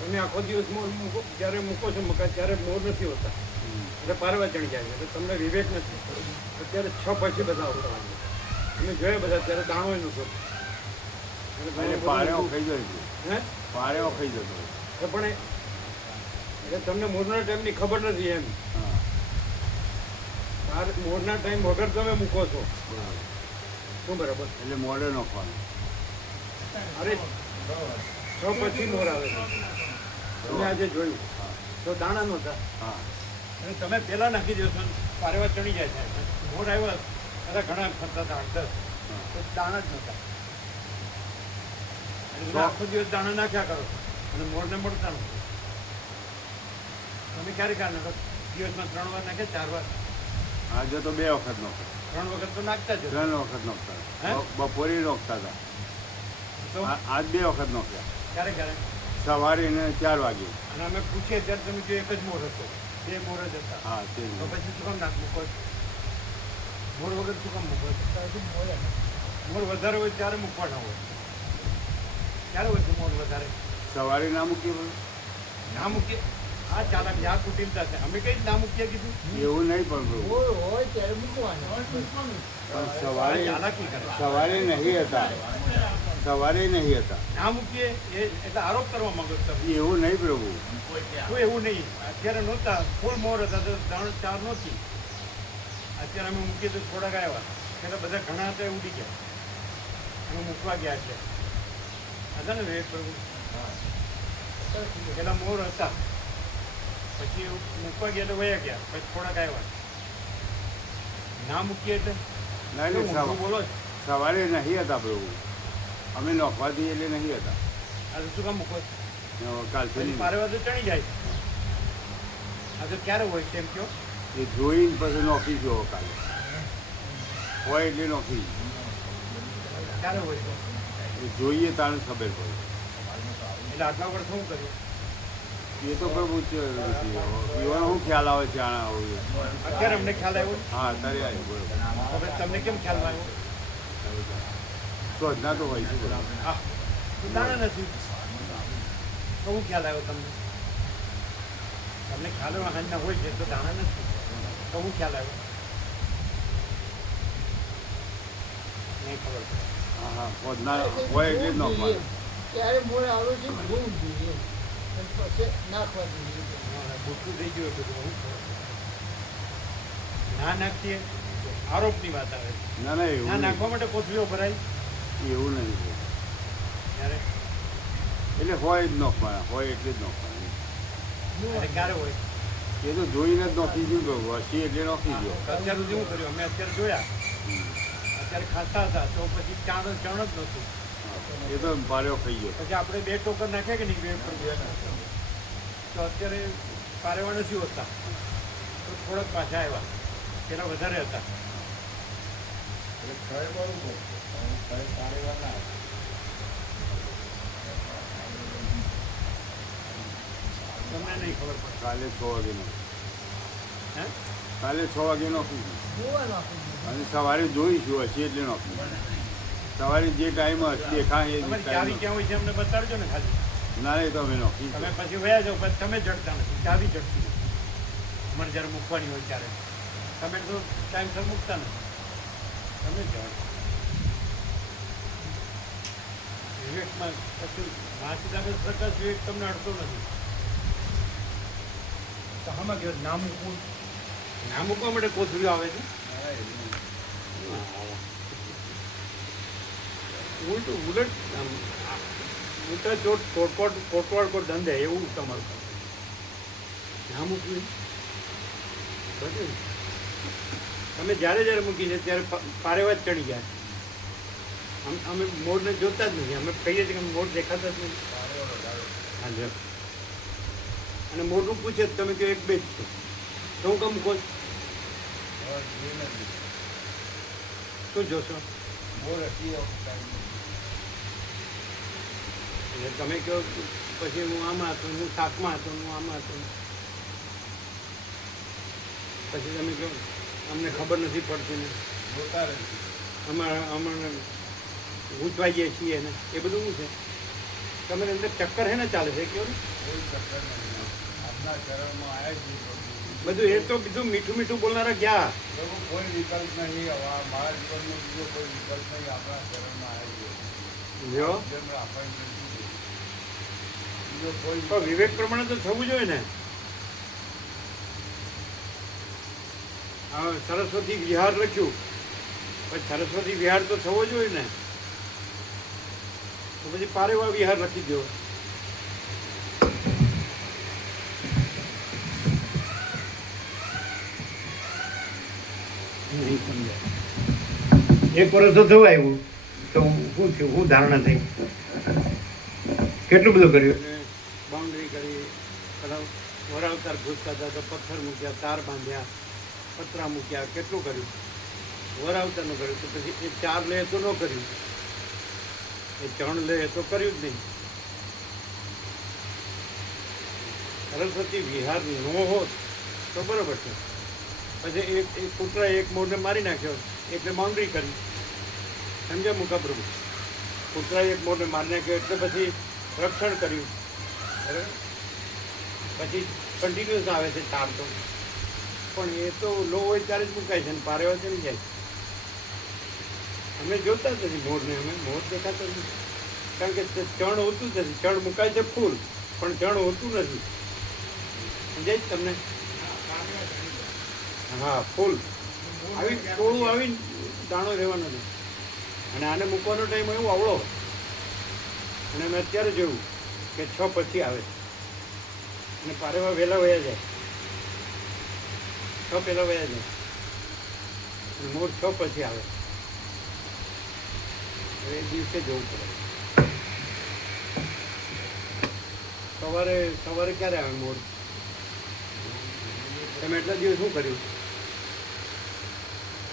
તમે આખો દિવસ મોર મૂકો, જ્યારે મૂકો છો મકાન ત્યારે મોર નથી હોતા, એટલે પારવા ચડી જાય છે. એટલે તમને વિવેક નથી. અત્યારે 6 પછી બધા આવતા હોય. તમે જોયા બધા ત્યારે દાણો નહોતો. પારેઓ ખાઈ જાય છે. હે પારેઓ ખાઈ જતો. પણ એટલે તમને મોરના ટાઈમની ખબર નથી એમ. મોરના ટાઈમ વગર તમે મૂકો છો. શું બરાબર? એટલે મોડે નાખવાનું. અરે 6 પછી મોર આવે છે. તમે આજે જોયું તો દાણા નહોતા. અને તમે પહેલા નાખી દો છો, પારેવા ચડી જાય છે. મોર આવ્યો ત્યારે ઘણા ફરતા હતા 8-10, તો દાણા જ નહોતા. એટલે આખો દિવસ દાણા નાખ્યા કરો અને મોરને મળતા નથી. તમે ક્યારે ક્યારે નાખો? દિવસમાં 3 વાર નાખે, 4 વાર? આજે તો 2 વખત નાખો. 3 વખત તો નાખતા જ. 3 વખત નાખતા. બપોરે નાખતા હતા. તો આજ 2 વખત નાખ્યા. ક્યારે ક્યારે? સવારે ને 4 વાગે. અને અમે પૂછીએ ત્યારે તમે જો એક જ મોર હતો, 2 મોર જ હતા. હા તે તો પછી શું કામ નાખ મૂકો? મોર વગર શું કામ મૂકો? મોર વધારે હોય ત્યારે મૂકવાના હોય. ક્યારે હોય છે મોર વધારે? સવારે ના મૂકીએ બધું. ના મૂકીએ. આ ચાલક આ કુટિલતા છે. અમે કઈ ના મૂકીએ કીધું? એવું નહીં પણ હોય ત્યારે મૂકવાનું. સવારે ચાલાકી કરે. સવારે નહીં હતા. સવારે નહીં હતા. ના મૂકીએ એટલે આરોપ કરવા માંગો છો તમે? એવું નહીં પ્રભુ. કોઈ એવું નહીં. અત્યારે નહોતા, ફૂલ મોર હતા તો 3-4 નહોતી. અત્યારે અમે મૂકીએ તો થોડાક આવ્યા. ત્યારે બધા ઘણા હતા એ ઉડી ગયા. અમે મૂકવા ગયા છે. હતા ને વિવેક પ્રભુ? પેલા મોર હતા, પછી મૂકવા ગયા એટલે વયા ગયા, પછી થોડાક આવ્યા. ના મૂકીએ એટલે નહીં નહીં ઊંધું બોલો છો. સવારે નહીં હતા પ્રભુ. અમે નોખવા દઈએ એટલે નહીં હતા. આ તો શું કામ મૂકો છો? કાલથી પછી પારેવા તો ચડી જાય છે. આ તો ક્યારે હોય તેમ કહો? એ જોઈને પછી નોખી ગયો કાલે. હોય એટલે નોખી. ક્યારે હોય તો? એ જોઈએ તારે ખબર પડે. એટલે આટલા વર્ષ શું કર્યું? એ તો પ્રભુ પીવાનો શું ખ્યાલ આવે છે આના હોય. અત્યારે અમને ખ્યાલ આવ્યો? હા અત્યારે આવ્યો બરોબર. હવે તમને કેમ ખ્યાલ આવ્યો? શોધના તો હોય છે બરાબર. હા, તો દાણા નથી તો હું ખ્યાલ આવ્યો તમને? તમને ખ્યાલ આવ્યો હાજના હોય છે તો દાણા નથી તો હું ખ્યાલ આવ્યો? નહીં ખબર પડે. હા હા શોધના હોય એટલે જ નોખવાનું. ત્યારે મોર આવે છે જોવું જોઈએ અને પછી નાખવા જોઈએ. બુટું થઈ ગયું બધું હું ના નાખીએ આરોપની વાત આવે છે. ના ના ના એવું નહીં. નાખવા માટે કોથળીઓ ભરાય એવું નહીં. ત્યારે એટલે હોય જ નોખવાના. હોય એટલે જ નોખવાના. અને ક્યારે હોય? એ તો જોઈને જ નોખી ગયું પ્રભુ. હસી એટલે નોખી ગયો. અત્યાર સુધી શું કર્યું? અમે અત્યારે જોયા, અત્યારે ખાતા હતા તો પછી ચણ જ નહોતું. એ તો પાર્યો ખાઈ ગયો. પછી આપણે 2 ટોકર નાખ્યા કે નહીં? 2 તો અત્યારે પારેવા નથી હોતા તો થોડાક પાછા આવ્યા. પેલા વધારે હતા. તમને નહીં ખબર પડે. કાલે 6 વાગે નોખી. હે? કાલે 6 વાગે નોખી. જોવા નાખવું અને સવારે જોઈશું હસી એટલે નોખી. સવારે જે ટાઈમ દેખાય એ તમે ચાવી ટાઈમ. ક્યાં હોય છે અમને બતાડજો ને ખાલી. ના નહીં તો અમે નોખી. તમે પછી વયા જાઓ, પછી તમે જડતા નથી, ચાવી જડતી નથી. મને જ્યારે મૂકવાની હોય ત્યારે તમે તો ટાઈમસર મૂકતા નથી. તમે જડ વિવેકમાં પછી માસીદાબેન પ્રકાશ વિવેક તમને અડતો નથી. તો આમાં ગયો ના મૂકવું. ના મૂકવા માટે કોથળીઓ આવે છે. ઉલટ ઉલટા ચોટ કોટવાડ કો ધંધે એવું તમારું કામ. ના મૂકવી બધું તમે જ્યારે જ્યારે મૂકીને ત્યારે પારેવા જ ચડી જાય. અમે મોરને જોતા જ નથી. અમે કહીએ છીએ કે મોર દેખાતા જ નથી. હા જો. અને મોરનું પૂછે તમે કહો 1-2 જ છે તો હું કામ મૂકો? શું જોશો? એટલે તમે કહો પછી હું આમાં હતો, હું શાકમાં હતો, હું આમાં હતો. પછી તમે કહો અમને ખબર નથી પડતી ને જોતા રહે છે. અમારે ગૂંચવાઈ જઈએ છીએ ને એ બધું શું છે તમારી અંદર ચક્કર હે ને ચાલે છે કેવું કોઈ ચક્કર નહીં. આપના ચરણમાં આવ્યા જ નહીં. બધું એ તો બીજું મીઠું મીઠું બોલનારા ગયા પ્રભુ કોઈ વિકલ્પ નહીં. હવે મારા જીવનનો બીજો કોઈ વિકલ્પ નહીં. આપણા ચરણમાં આવી જો ગયો જેમ આપણને કીધું. બીજો કોઈ તો વિવેક પ્રમાણે તો થવું જોઈએ ને હા સરસ્વતી વિહાર લખ્યું પછી સરસ્વતી વિહાર તો થવો જોઈએ ને તો પછી પારેવા વિહાર લખી દો નહીં સમજાય એક વર્ષ તો થવું આવ્યું તો શું થયું શું ધારણા થઈ કેટલું બધું કર્યું બાઉન્ડ્રી કરી પેલા વરાવતાર ઘૂસતા હતા તો પથ્થર મૂક્યા તાર બાંધ્યા પતરા મૂક્યા કેટલું કર્યું વરાવતાનું કર્યું તો પછી એ ચાર લે તો ન કર્યું એ ચણ લે તો કર્યું જ નહીં સરસ્વતી વિહાર ન હોત તો બરાબર છે પછી એક પુત્ર એક મોરને મારી નાખ્યો એટલે બાઉન્ડ્રી કરી સમજ્યા મુકા પ્રભુ પુત્રએ એક મોરને મારી નાખ્યો એટલે પછી રક્ષણ કર્યું બરાબર પછી કન્ટિન્યુઅસ આવે છે ચાર તો પણ એ તો લો હોય ત્યારે જ મુકાય છે ને પારેવા ચડી જાય અમે જોતા જ નથી મોરને અમે મોર દેખાતો જ નથી કારણ કે ચણ હોતું જ નથી ચણ મુકાય છે ફૂલ પણ ચણ હોતું નથી સમજાય જ તમને હા ફૂલ આવી ટોળું આવીને દાણો રહેવાનો નથી અને આને મૂકવાનો ટાઈમ એવું આવડો અને મેં અત્યારે જોયું કે 6 પછી આવે અને પારેવા વહેલા વયા જાય 6 પહેલાં વયા જાય અને મોર 6 પછી આવે હવે એ દિવસે જવું પડે સવારે ક્યારે આવે મોર તમે એટલા દિવસ શું કર્યું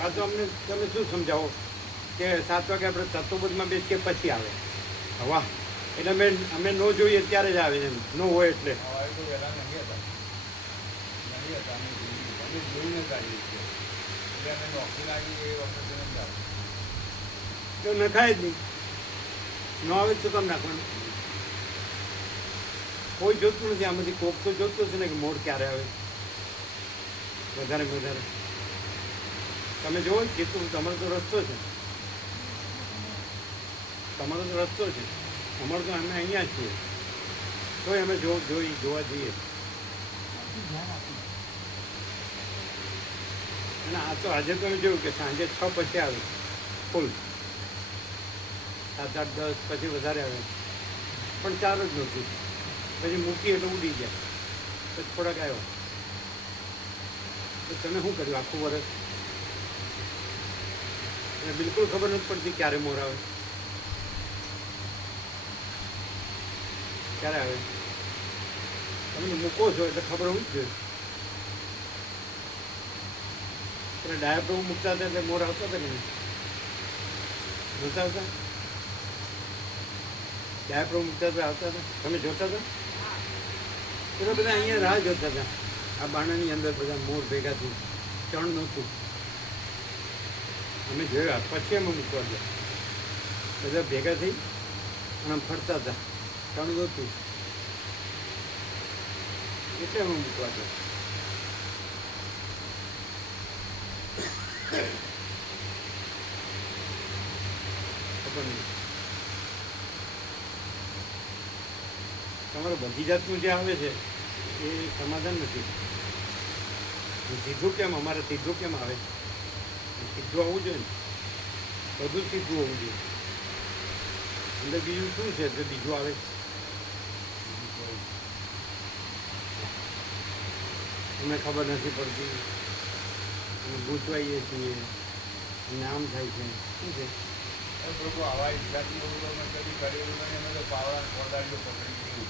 આ તો અમને તમે શું સમજાવો કે 7 વાગે આપણે તત્વબોધમાં બેસીએ પછી આવે વાહ એટલે અમે ન જોઈએ ત્યારે જ આવે એમ ન હોય એટલે હવે તો વહેલા નહીં હતા. નહીં હતા. અમે જોઈને જ આવીએ છીએ. એટલે અમે નોકરી લાગી એ વખતે નથી આવતા. તો નખાય જ નહીં ન આવે તો કેમ નાખવાનું કોઈ જોતું નથી આમાંથી કોક તો જોતું છે ને કે મોર ક્યારે આવે વધારે વધારે તમે જુઓ જેટલું તમારો તો રસ્તો છે તમારો તો રસ્તો છે અમારો તો અમે અહીંયા છીએ તોય અમે જોવા જઈએ અને આ તો આજે તમે જોયું કે સાંજે 6 પછી આવે ફૂલ 7, 8, 10 પછી વધારે આવે પણ 4 જ નહોતું પછી મૂકી એટલે ઉડી ગયા પછી થોડાક આવ્યો તો તમે શું કર્યું આખું વર્ષ એને બિલકુલ ખબર નથી પડતી ક્યારે મોર આવે ક્યારે આવે તમે મૂકો છો એટલે ખબર હોવી જ જોઈએ એટલે ડાયાપ્રો મૂકતા હતા એટલે મોર આવતા હતા કે નહીં નહોતા આવતા ડાયાપ્રો મૂકતા હતા આવતા હતા તમે જોતા હતા એટલે બધા અહીંયા રાહ જોતા હતા આ બાણાની અંદર બધા મોર ભેગા થઈ ચણ નહોતું અમે જોયા પછી અમે મૂકવા ગયા બધા ભેગા થઈ અને આમ ફરતા હતા ચણ નહોતું એટલે અમે મૂકવા ગયા ખબર નહીં તમારું બધી જાતનું જે આવે છે એ સમાધાન નથી સીધું કેમ અમારે સીધું કેમ આવે સીધું આવવું જોઈએ ને બધું સીધું હોવું જોઈએ અંદર બીજું શું છે જે બીજું આવે અમને ખબર નથી પડતી અમે ગૂંચવાઈએ છીએ નામ થાય છે શું છે એ પ્રભુ આવા ઈચ્છાથી એવું તો મેં કદી કરેલું નહીં. અમે તો પાવડા ખોરડાડીઓ પકડી ગયું.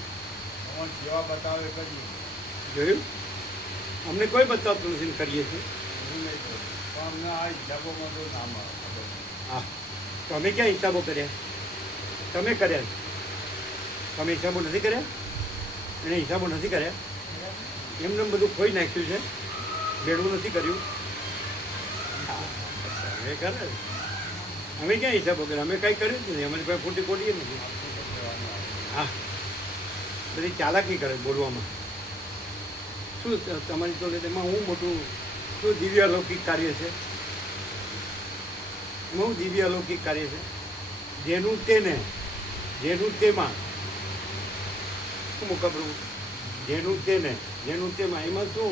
અમારે સેવા બતાવે કરી જોયું અમને કોઈ બતાવતું નથી ને કરીએ છીએ એવું નહીં થયું. પણ અમને આ હિસાબોમાં તો નામ આવે. હા તો અમે ક્યાં હિસાબો કર્યા તમે કર્યા તમે હિસાબો નથી કર્યા એને હિસાબો નથી કર્યા એમને બધું ખોઈ નાખ્યું છે ભેળું નથી કર્યું? હા, અચ્છા, હવે કરે ને. અમે ક્યાં હિસાબ વગર અમે કાંઈ કર્યું જ નથી, અમારી પાસે ખોટી ખોટી નથી. હા, બધી ચાલાકી કરે બોલવામાં. શું તમારી જોડે એમાં હું મોટું શું દિવ્ય અલૌકિક કાર્ય છે? એમાં હું દિવ્ય અલૌકિક કાર્ય છે? જેનું તેને, જેનું તેમાં શું મૂકા પ્રભુ? જેનું તેને, જેનું તેમાં, એમાં શું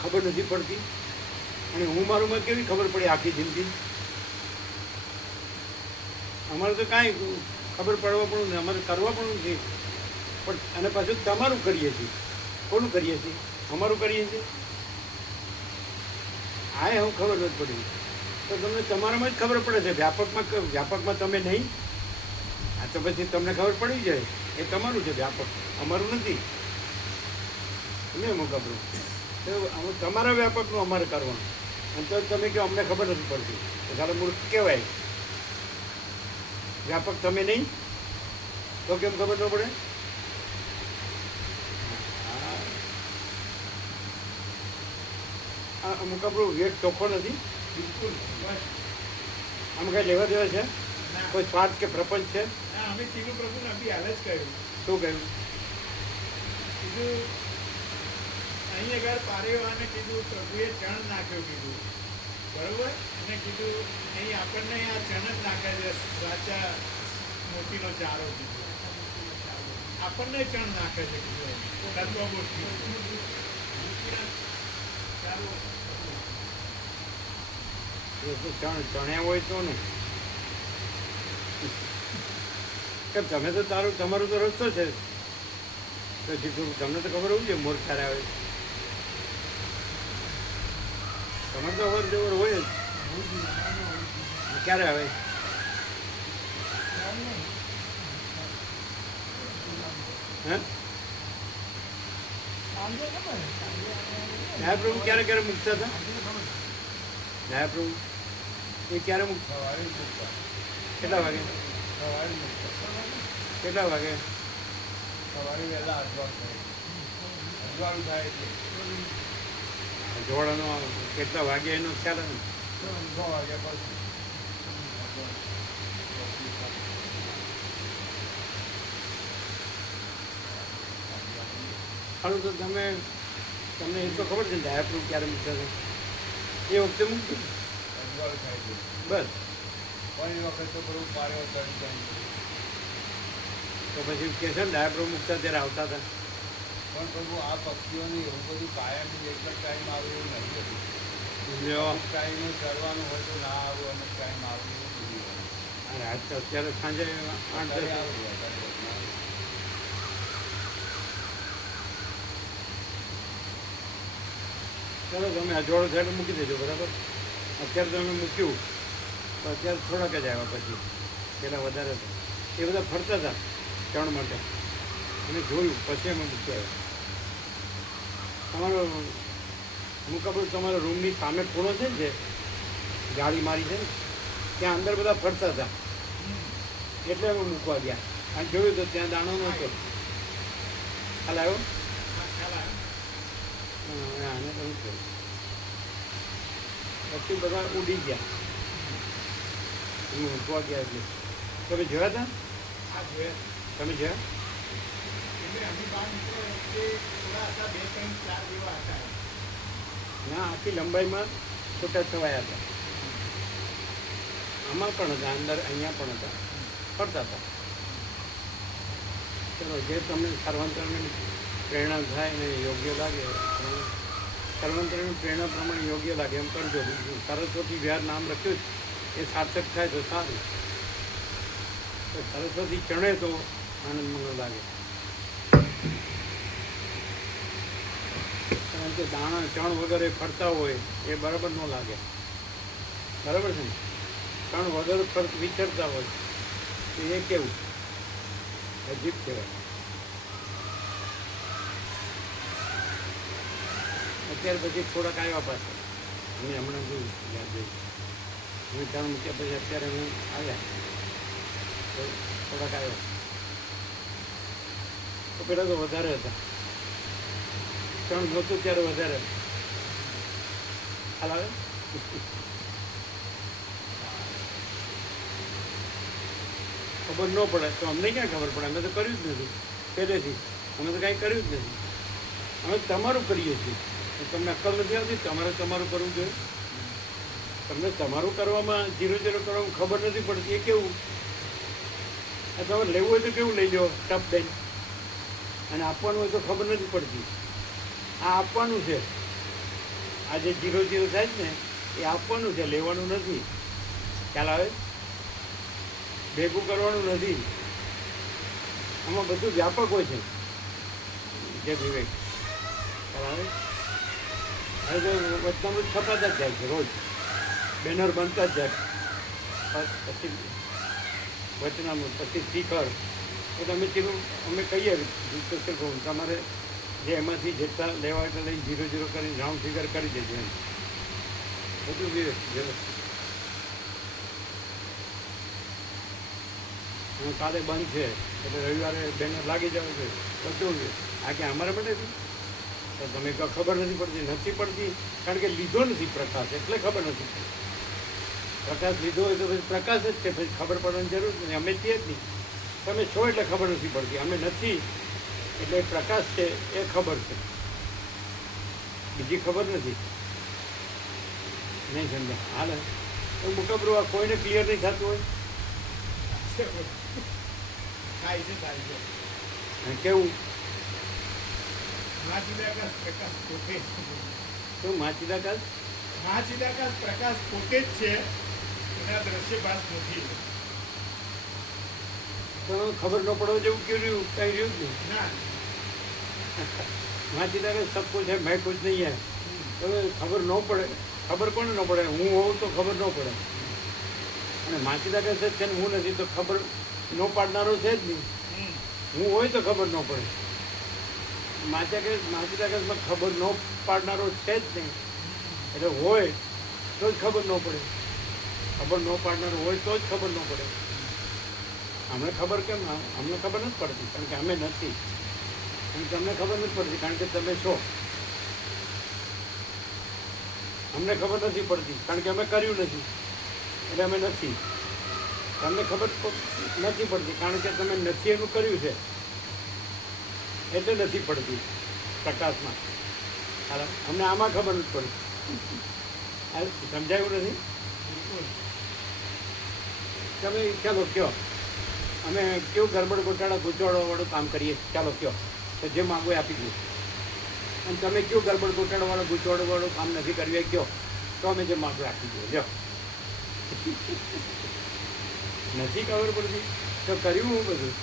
ખબર નથી પડતી? અને હું મારુંમાં કેવી ખબર પડી આખી જિંદગી? અમારે તો કાંઈ ખબર પડવા પણ નથી, અમારે કરવા પણ નથી. પણ અને પાછું તમારું કરીએ છીએ. કોનું કરીએ છીએ? અમારું કરીએ છીએ. આ હું ખબર નથી પડી. તો તમને તમારામાં જ ખબર પડે છે, વ્યાપકમાં તમે નહીં. આ તો પછી તમને ખબર પડી જાય, એ તમારું છે વ્યાપક, અમારું નથી. નહીં ખબર તો તમારા વ્યાપકનું અમારે કરવાનું. અને તો તમે કહો અમને ખબર નથી પડતી, તો સારા મૂર્ખ કહેવાય. વ્યાપક તમે નહીં તો કેમ ખબર ન પડે? અમુક આપણું વેટ ચોખ્ખો નથી. બિલકુલ બસ. આમ કાંઈ લેવા દેવા છે? કોઈ સ્વાર્થ કે પ્રપંચ છે? ના, અમે કીધું પ્રભુને અભી હાલ જ કહ્યું. શું કહ્યું? કીધું અહીં આગળ પારેવાને કીધું પ્રભુએ ચણ નાખ્યો કીધું, બરોબર? અને કીધું અહીં આપણને આ ચણ જ નાખે છે, સાચા મોતીનો ચારો કીધું. આપણને ચણ નાખે છે કીધું, તત્વબોધથી. ચણ્યા હોય તો ને કેમ? તમે તો તમારો તો રસ્તો છે. પછી તમને તો ખબર હોવી જોઈએ મોર ક્યારે આવે. તમારે તો અવર જવર હોય જ. ક્યારે આવે? હે? દયા પ્રભુ ક્યારે ક્યારે મૂકતા હતા? દયા પ્રભુ એ ક્યારે મૂકતા? સવારે મૂકતા. કેટલા વાગે? સવારે મૂકતા. કેટલા વાગે? સવારે વહેલા અજવાળું થાય. અજવાળું થાય એટલે જોડાનો કેટલા વાગે એનો ખ્યાલ નથી. 6 વાગ્યા પછી. સારું, તો તમને એ તો ખબર છે ને દયા પ્રભુ ક્યારે મૂકતા હતા? એ વખતે મૂકતું અજવાળું થાય છે. બસ. પણ એ વખત તો પ્રભુ પાડ્યો ચડી. તો પછી કે છે ને દયા પ્રભુ મૂકતા ત્યારે આવતા હતા. પણ પ્રભુ આ પક્ષીઓને એવું બધું કાયમી એક જ ટાઈમ આવે એવું નથી હતું. લ્યો. અમુક ટાઈમે ચડવાનું હોય તો ના આવું, અમુક ટાઈમ આવું એવું બધું હોય. અને આજ તો અત્યારે સાંજે 8-10 અત્યારે આવું, અત્યારે બદલાવ. ચાલો તમે અજવાળો થાય તો મૂકી દેજો, બરાબર? અત્યારે તો અમે મૂક્યું તો અત્યારે થોડાક જ આવ્યા. પછી પહેલાં વધારે હતા, એ બધા ફરતા હતા ચણ માટે. અને જોયું પછી અમે મૂકી આવ્યા. તમારો મુકાબલો તમારા રૂમની સામે ખૂણો છે ને, જે જાળી મારી છે ને, ત્યાં અંદર બધા ફરતા હતા એટલે અમે મૂકવા ગયા. અને જોયું તો ત્યાં દાણો નહોતો. હાલ આવ્યો. આને તો શું થયું? પછી બધા ઉડી ગયા. તમે મૂકવા ગયા એટલે તમે જોયા હતા? આ જોયા. તમે જોયા? એટલે અમે બહાર નીકળ્યા એટલે થોડા હતા, 2, 3, 4 જેવા હતા. ના, આખી લંબાઈમાં છૂટા છવાયા હતા. આમાં પણ હતા, અંદર અહીંયા પણ હતા, ફરતા હતા. ચલો, જે તમને સર્વાંતરની પ્રેરણા થાય ને યોગ્ય લાગે, સર્વાંતરની પ્રેરણા પ્રમાણે યોગ્ય લાગે એમ કરજો. સરસ્વતી વિહાર નામ રાખ્યું એ સાર્થક થાય તો સારું. તો સરસ્વતી ચણે તો આનંદ મંગળ લાગે. કારણ કે દાણા ચણ વગર એ ફરતા હોય એ બરાબર ન લાગે. બરાબર છે ને? ચણ વગર વિચરતા હોય તો એ કેવું અજીબ કહેવાય. અત્યાર પછી થોડાક આવ્યા પાછા. મેં હમણાં જોયું, યાદ જોયું. હું ચણ મૂક્યા પછી અત્યારે હું આવ્યા તો થોડાક આવ્યા. તો પહેલાં તો વધારે હતા. ચણ નહોતું ત્યારે વધારે હતા. ખ્યાલ આવે? ખબર ન પડે તો અમને ક્યાં ખબર પડે? અમે તો કર્યું જ નથી પહેલેથી, અમે તો કાંઈ કર્યું જ નથી. અમે તમારું કરીએ છીએ. તમને અક્કલ નથી આવતી? તમારે તમારું કરવું જોઈએ. તમને તમારું કરવામાં 0-0 કરવામાં ખબર નથી પડતી. એ કેવું? તમારે લેવું હોય તો કેવું લઈ લો, ટપ દઈને, અને આપવાનું હોય તો ખબર નથી પડતી. આ આપવાનું છે. આ જે 0-0 થાય છે ને એ આપવાનું છે, લેવાનું નથી. ખ્યાલ આવે? ભેગું કરવાનું નથી. આમાં બધું વ્યાપક હોય છે. જે વિવેક ખ્યાલ આવે? હવે તો વચનામૃત છપાતા જ જાય છે, રોજ બેનર બનતા જ જાય. પછી વચનામૃત, પછી શિખર. તો તમે કીધું અમે કહીએ તમારે જે એમાંથી જેટલા લેવા એટલે લઈને 0-0 કરીને રાઉન્ડ ફિગર કરી દેજો એમ. બધું વ્યવસ્થિત. કાલે બંધ છે એટલે રવિવારે બેનર લાગી જાય છે બધું. આ કે અમારા માટે તો તમે કહો ખબર નથી પડતી કારણ કે લીધો નથી પ્રકાશ, એટલે ખબર નથી પડતી. પ્રકાશ લીધો હોય તો પછી પ્રકાશ જ છે, પછી ખબર પડવાની જરૂર નથી. અમે છીએ જ નહીં. તમે છો એટલે ખબર નથી પડતી. અમે નથી એટલે પ્રકાશ છે એ ખબર છે, બીજી ખબર નથી. નહીં સમજ્યા? હાલ તો મુકબરું આ કોઈને ક્લિયર નહીં થતું હોય થાય છે. અને કેવું મહાચિદાકાશ પ્રકાશ પોતે જ છે. શું માચિદાકાશ? મહાચિદાકાશ પ્રકાશ પોતે જ છે, એના દ્રશ્યભાસ નથી. તો ખબર ન પડવા જેવું કેવું રહ્યું? કઈ રહ્યું જ નહીં. ના, માચિદાકાશ સબ કુછ है, मैं कुछ नहीं है. તો ખબર ન પડે. ખબર કોને ન પડે? હું હોઉં તો ખબર ન પડે. અને માચિદાકાશ જ છે ને હું નથી તો ખબર ન પાડનારો છે જ નહીં. હું હોય તો ખબર ન પડે. માચિદાકાશમાં ખબર ન પાડનારો છે જ નહીં. એટલે હોય તો જ ખબર ન પડે. ખબર ન પાડનારો હોય તો જ ખબર ન પડે. અમને ખબર કેમ? અમને ખબર નથી પડતી કારણ કે અમે નથી. અને તમને ખબર નથી પડતી કારણ કે તમે છો. અમને ખબર નથી પડતી કારણ કે અમે કર્યું નથી એટલે અમે નથી. તમને ખબર નથી પડતી કારણ કે તમે નથી એનું કર્યું છે એટલે નથી પડતી પ્રકાશમાં. અમને આમાં ખબર નથી પડતી. સમજાયું નથી? તમે ચાલો કહો, અમે કેવું ગરબડ ગોટાળા ગૂંચવાડવાવાળું કામ કરીએ? ચાલો કહો, તો જે માગો એ આપી દઉં. અને તમે કેવું ગરબડ ગોટાળાવાળું ગૂંચવાડવાળું કામ નથી કર્યું એ કહો, તો અમે જે માગો આપી દઉં. જો નથી ખબર પડતી તો કર્યું હું બધું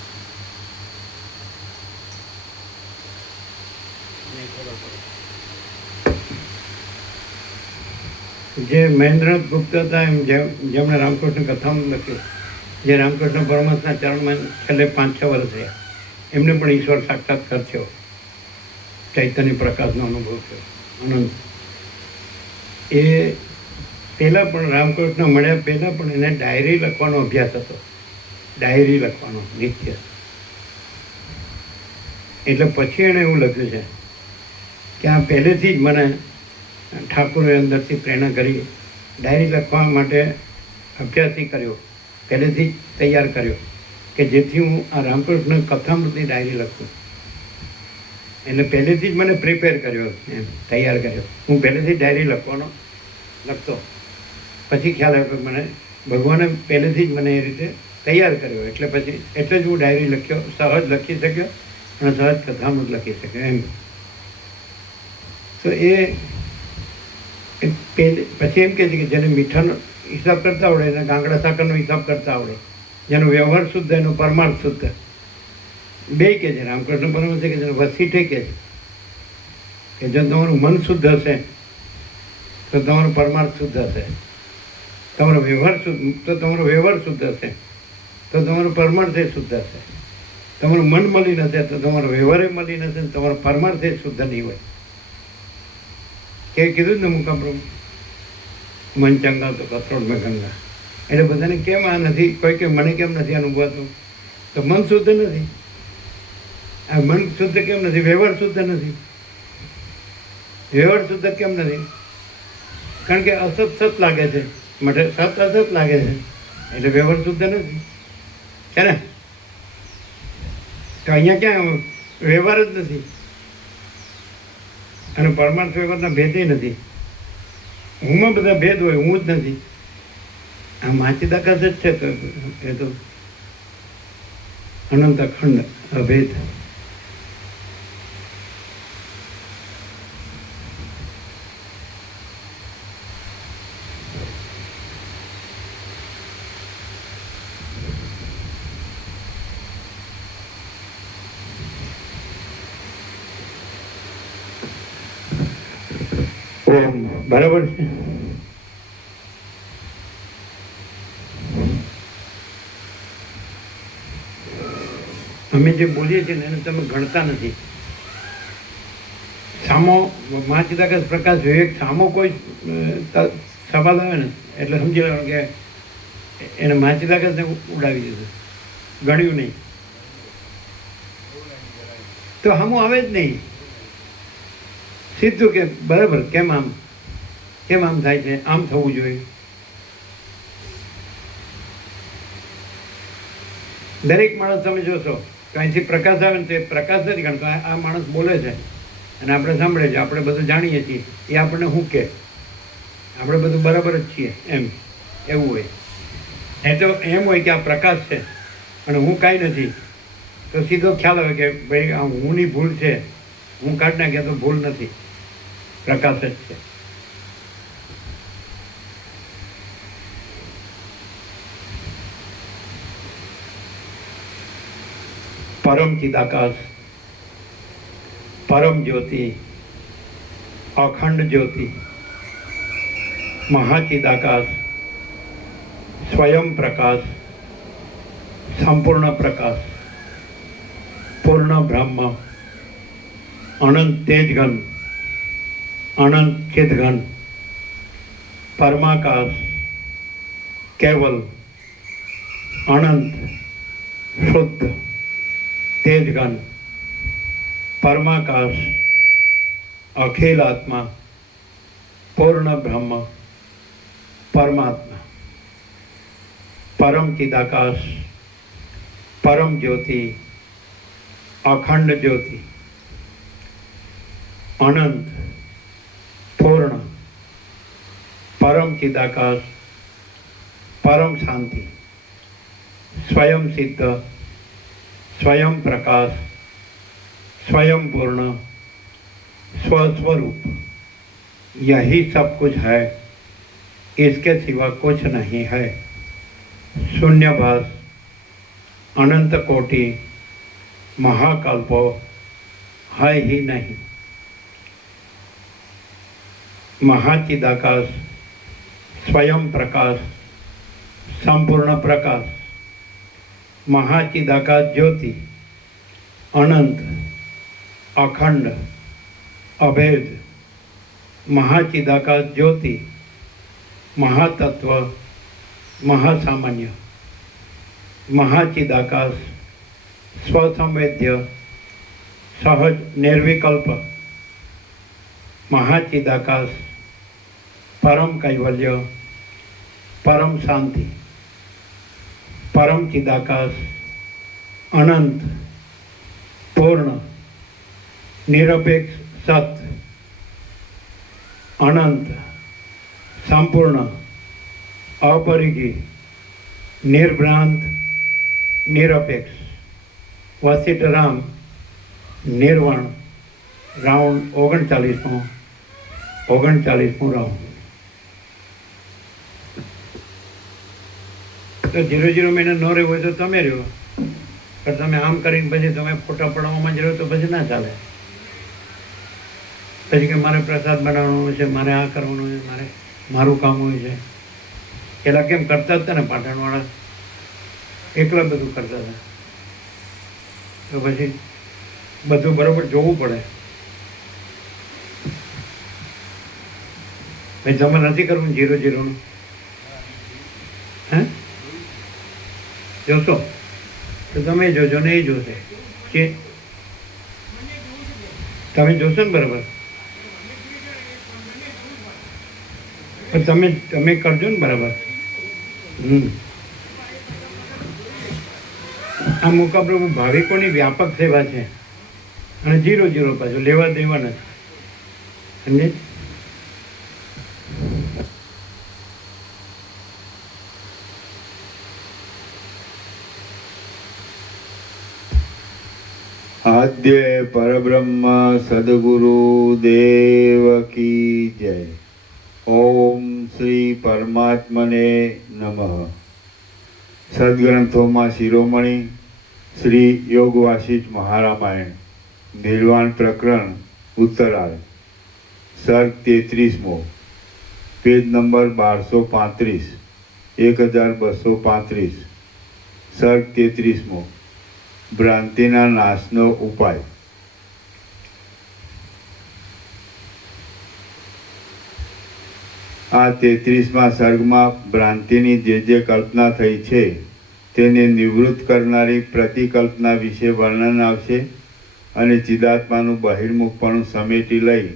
નહીં ખબર પડે. જે મહેન્દ્રનાથ ગુપ્ત હતા એમ જેમણે રામકૃષ્ણ કથામાં લખ્યું, જે રામકૃષ્ણ પરમહંસના ચરણમાં છેલ્લે 5-6 વર્ષ રહ્યા, એમને પણ ઈશ્વર સાક્ષાત્કાર થયો, ચૈતન્ય પ્રકાશનો અનુભવ થયો અનંત. એ પહેલાં પણ રામકૃષ્ણ મળ્યા પહેલાં પણ એને ડાયરી લખવાનો અભ્યાસ હતો. ડાયરી લખવાનો નિત્ય. એટલે પછી એણે એવું લખ્યું છે કે આ પહેલેથી જ મને ઠાકોરે અંદરથી પ્રેરણા કરી, ડાયરી લખવા માટે અભ્યાસી કર્યો, પહેલેથી જ તૈયાર કર્યો કે જેથી હું આ રામકૃષ્ણ કથામૃતની ડાયરી લખું. એટલે પહેલેથી જ મને પ્રિપેર કર્યો, એમ તૈયાર કર્યો. હું પહેલેથી ડાયરી લખતો. પછી ખ્યાલ આવ્યો કે મને ભગવાને પહેલેથી જ મને એ રીતે તૈયાર કર્યો. એટલે જ હું ડાયરી લખ્યો, સહજ લખી શક્યો અને સહજ કથામૃત લખી શક્યો એમ. તો એ પછી એમ કહે છે કે જેને મીઠાનો હિસાબ કરતા આવડે એને ગાંગડા સાકરનો હિસાબ કરતા આવડે, જેનો વ્યવહાર શુદ્ધ એનો પરમાર્થ શુદ્ધ. બે કહે છે રામકૃષ્ણ પરમહંસ કે જેને વસીઠે કહે છે કે જો તમારું મન શુદ્ધ હશે તો તમારો પરમાર્થ શુદ્ધ હશે, તમારો વ્યવહાર શુદ્ધ હશે તો તમારો પરમાર્થ શુદ્ધ હશે, તમારું મન મલિન હશે તો તમારો વ્યવહારે મલિન હશે, તમારો પરમાર્થ શુદ્ધ નહીં હોય. કે કીધું ને મુકાપ્રભુ મન ચંગા તો કથરોડ મેં ગંગા. એટલે બધાને કેમ આ નથી? કોઈ કે મને કેમ નથી અનુભવાતું? તો મન શુદ્ધ નથી. આ મન શુદ્ધ કેમ નથી? વ્યવહાર શુદ્ધ નથી. વ્યવહાર શુદ્ધ કેમ નથી? કારણ કે અસત સત લાગે છે, માટે સત અસત લાગે છે, એટલે વ્યવહાર શુદ્ધ નથી, છે ને? તો અહીંયા ક્યાં વ્યવહાર જ નથી, અને પરમાર્થ વ્યવહારના ભેદે નથી. હુંમાં બધા ભેદ હોય, હું જ નથી. આ માચિદાકાશ જ છે, તો એ તો અનંત અખંડ અભેદ. ઓમ બરાબર છે. અમે જે બોલીએ છીએ ને એને તમે ગણતા નથી. સામો માચિદાકાશ પ્રકાશ વિવેક સામો કોઈ સવાલ આવે ને એટલે સમજી લેવાનું કે એને માચિદાકાશને ઉડાવી દીધું, ગણ્યું નહીં તો સામું આવે જ નહીં. સીધું કે બરાબર, કેમ આમ થાય છે, આમ થવું જોઈએ. દરેક માણસ તમે જોશો કે અહીંથી પ્રકાશ આવે ને તે પ્રકાશ નથી ગણતો, આ માણસ બોલે છે અને આપણે સાંભળે છે, આપણે બધું જાણીએ છીએ, એ આપણને શું કે આપણે બધું બરાબર જ છીએ એમ, એવું હોય. એ તો એમ હોય કે આ પ્રકાશ છે અને હું કાંઈ નથી, તો સીધો ખ્યાલ આવે કે ભાઈ આ હુંની ભૂલ છે, હું કાઢી નાખ્યા તો ભૂલ નથી, પ્રકાશ જ છે. પરમ ચિદાકાશ, પરમ જ્યોતિ, અખંડ જ્યોતિ, મહાચિદાકાશ, સ્વયં પ્રકાશ, સંપૂર્ણ પ્રકાશ, પૂર્ણ બ્રહ્મ, અનંત તેજઘન, અનંત ચિદઘન, પરમાકાશ, કેવલ, અનંત, શુદ્ધ, તેજઘન, પરમાકાશ, અખિલ આત્મા, પૂર્ણ બ્રહ્મ, પરમાત્મા, પરમ ચિદાકાશ, પરમ જ્યોતિ, અખંડ જ્યોતિ, અનંત, પૂર્ણ, પરમ ચિદાકાશ, પરમ શાંતિ, स्वयं सिद्ध, स्वयं प्रकाश, स्वयं पूर्ण, स्वस्वरूप, यही सब कुछ है, इसके सिवा कुछ नहीं है. शून्यभास, अनंत कोटि, महाकल्पो है ही नहीं. महाचिदाकाश, स्वयं प्रकाश, संपूर्ण प्रकाश, महाचिदाकाश ज्योति, अनंत, अखंड, अभेद, महाचिदाकाश ज्योति, महातत्व, महासामान्य, महाचिदाकाश, स्वसंवेद्य, सहज निर्विकल्प, महाचिदाकाश, परम कैवल्य, परम शांति, परम चिदाकाश, अनंत, पूर्ण, निरपेक्ष सत्य, अनंत, संपूर्ण, अपरिगी, निर्भ्रांत, निरपेक्ष, वसिष्ठराम, निर्वाण, राउंड 39મો રાઉન્ડ. તો 0-0 મહિને ન રહેવું હોય તો તમે રહ્યો, પણ તમે આમ કરીને પછી તમે ફોટા પડાવવામાં જ રહ્યો તો પછી ના ચાલે. પછી કે મારે પ્રસાદ બનાવવાનો છે, મારે આ કરવાનું છે, મારું કામ હોય છે. પેલા કેમ કરતા હતા ને, પાટણવાળા એકલા બધું કરતા હતા, તો પછી બધું બરોબર જોવું પડે. ભાઈ તમે નથી કરવું 0-0નું, હે જોશો તો તમે જોજો ને એ જોશે. તમે જોશો ને બરાબર, પણ તમે કરજો ને બરાબર. આ મોકા પ્રભુ ભાવિકોની વ્યાપક સેવા છે અને 0-0 પાછું લેવા દેવા નથી. સમજે? આદ્ય પરબ્રહ્મ સદગુરુ દેવ કી જય. ઓમ શ્રી પરમાત્મને નમઃ. સદગ્રંથોમાં શિરોમણી શ્રી યોગ વાસિષ્ઠ મહારામાયણ નિર્વાણ પ્રકરણ ઉત્તરાર્ધ સર્ગ 33મો, પેજ નંબર 1235, 1235. સર્ગ 33મો, ભ્રાંતિના નાશનો ઉપાય. આ 33મા સર્ગમાં ભ્રાંતિની જે કલ્પના થઈ છે તેને નિવૃત્ત કરનારી પ્રતિકલ્પના વિશે વર્ણન આવશે અને ચિદાત્માનું બહિર્મુખપણું સમેટી લઈ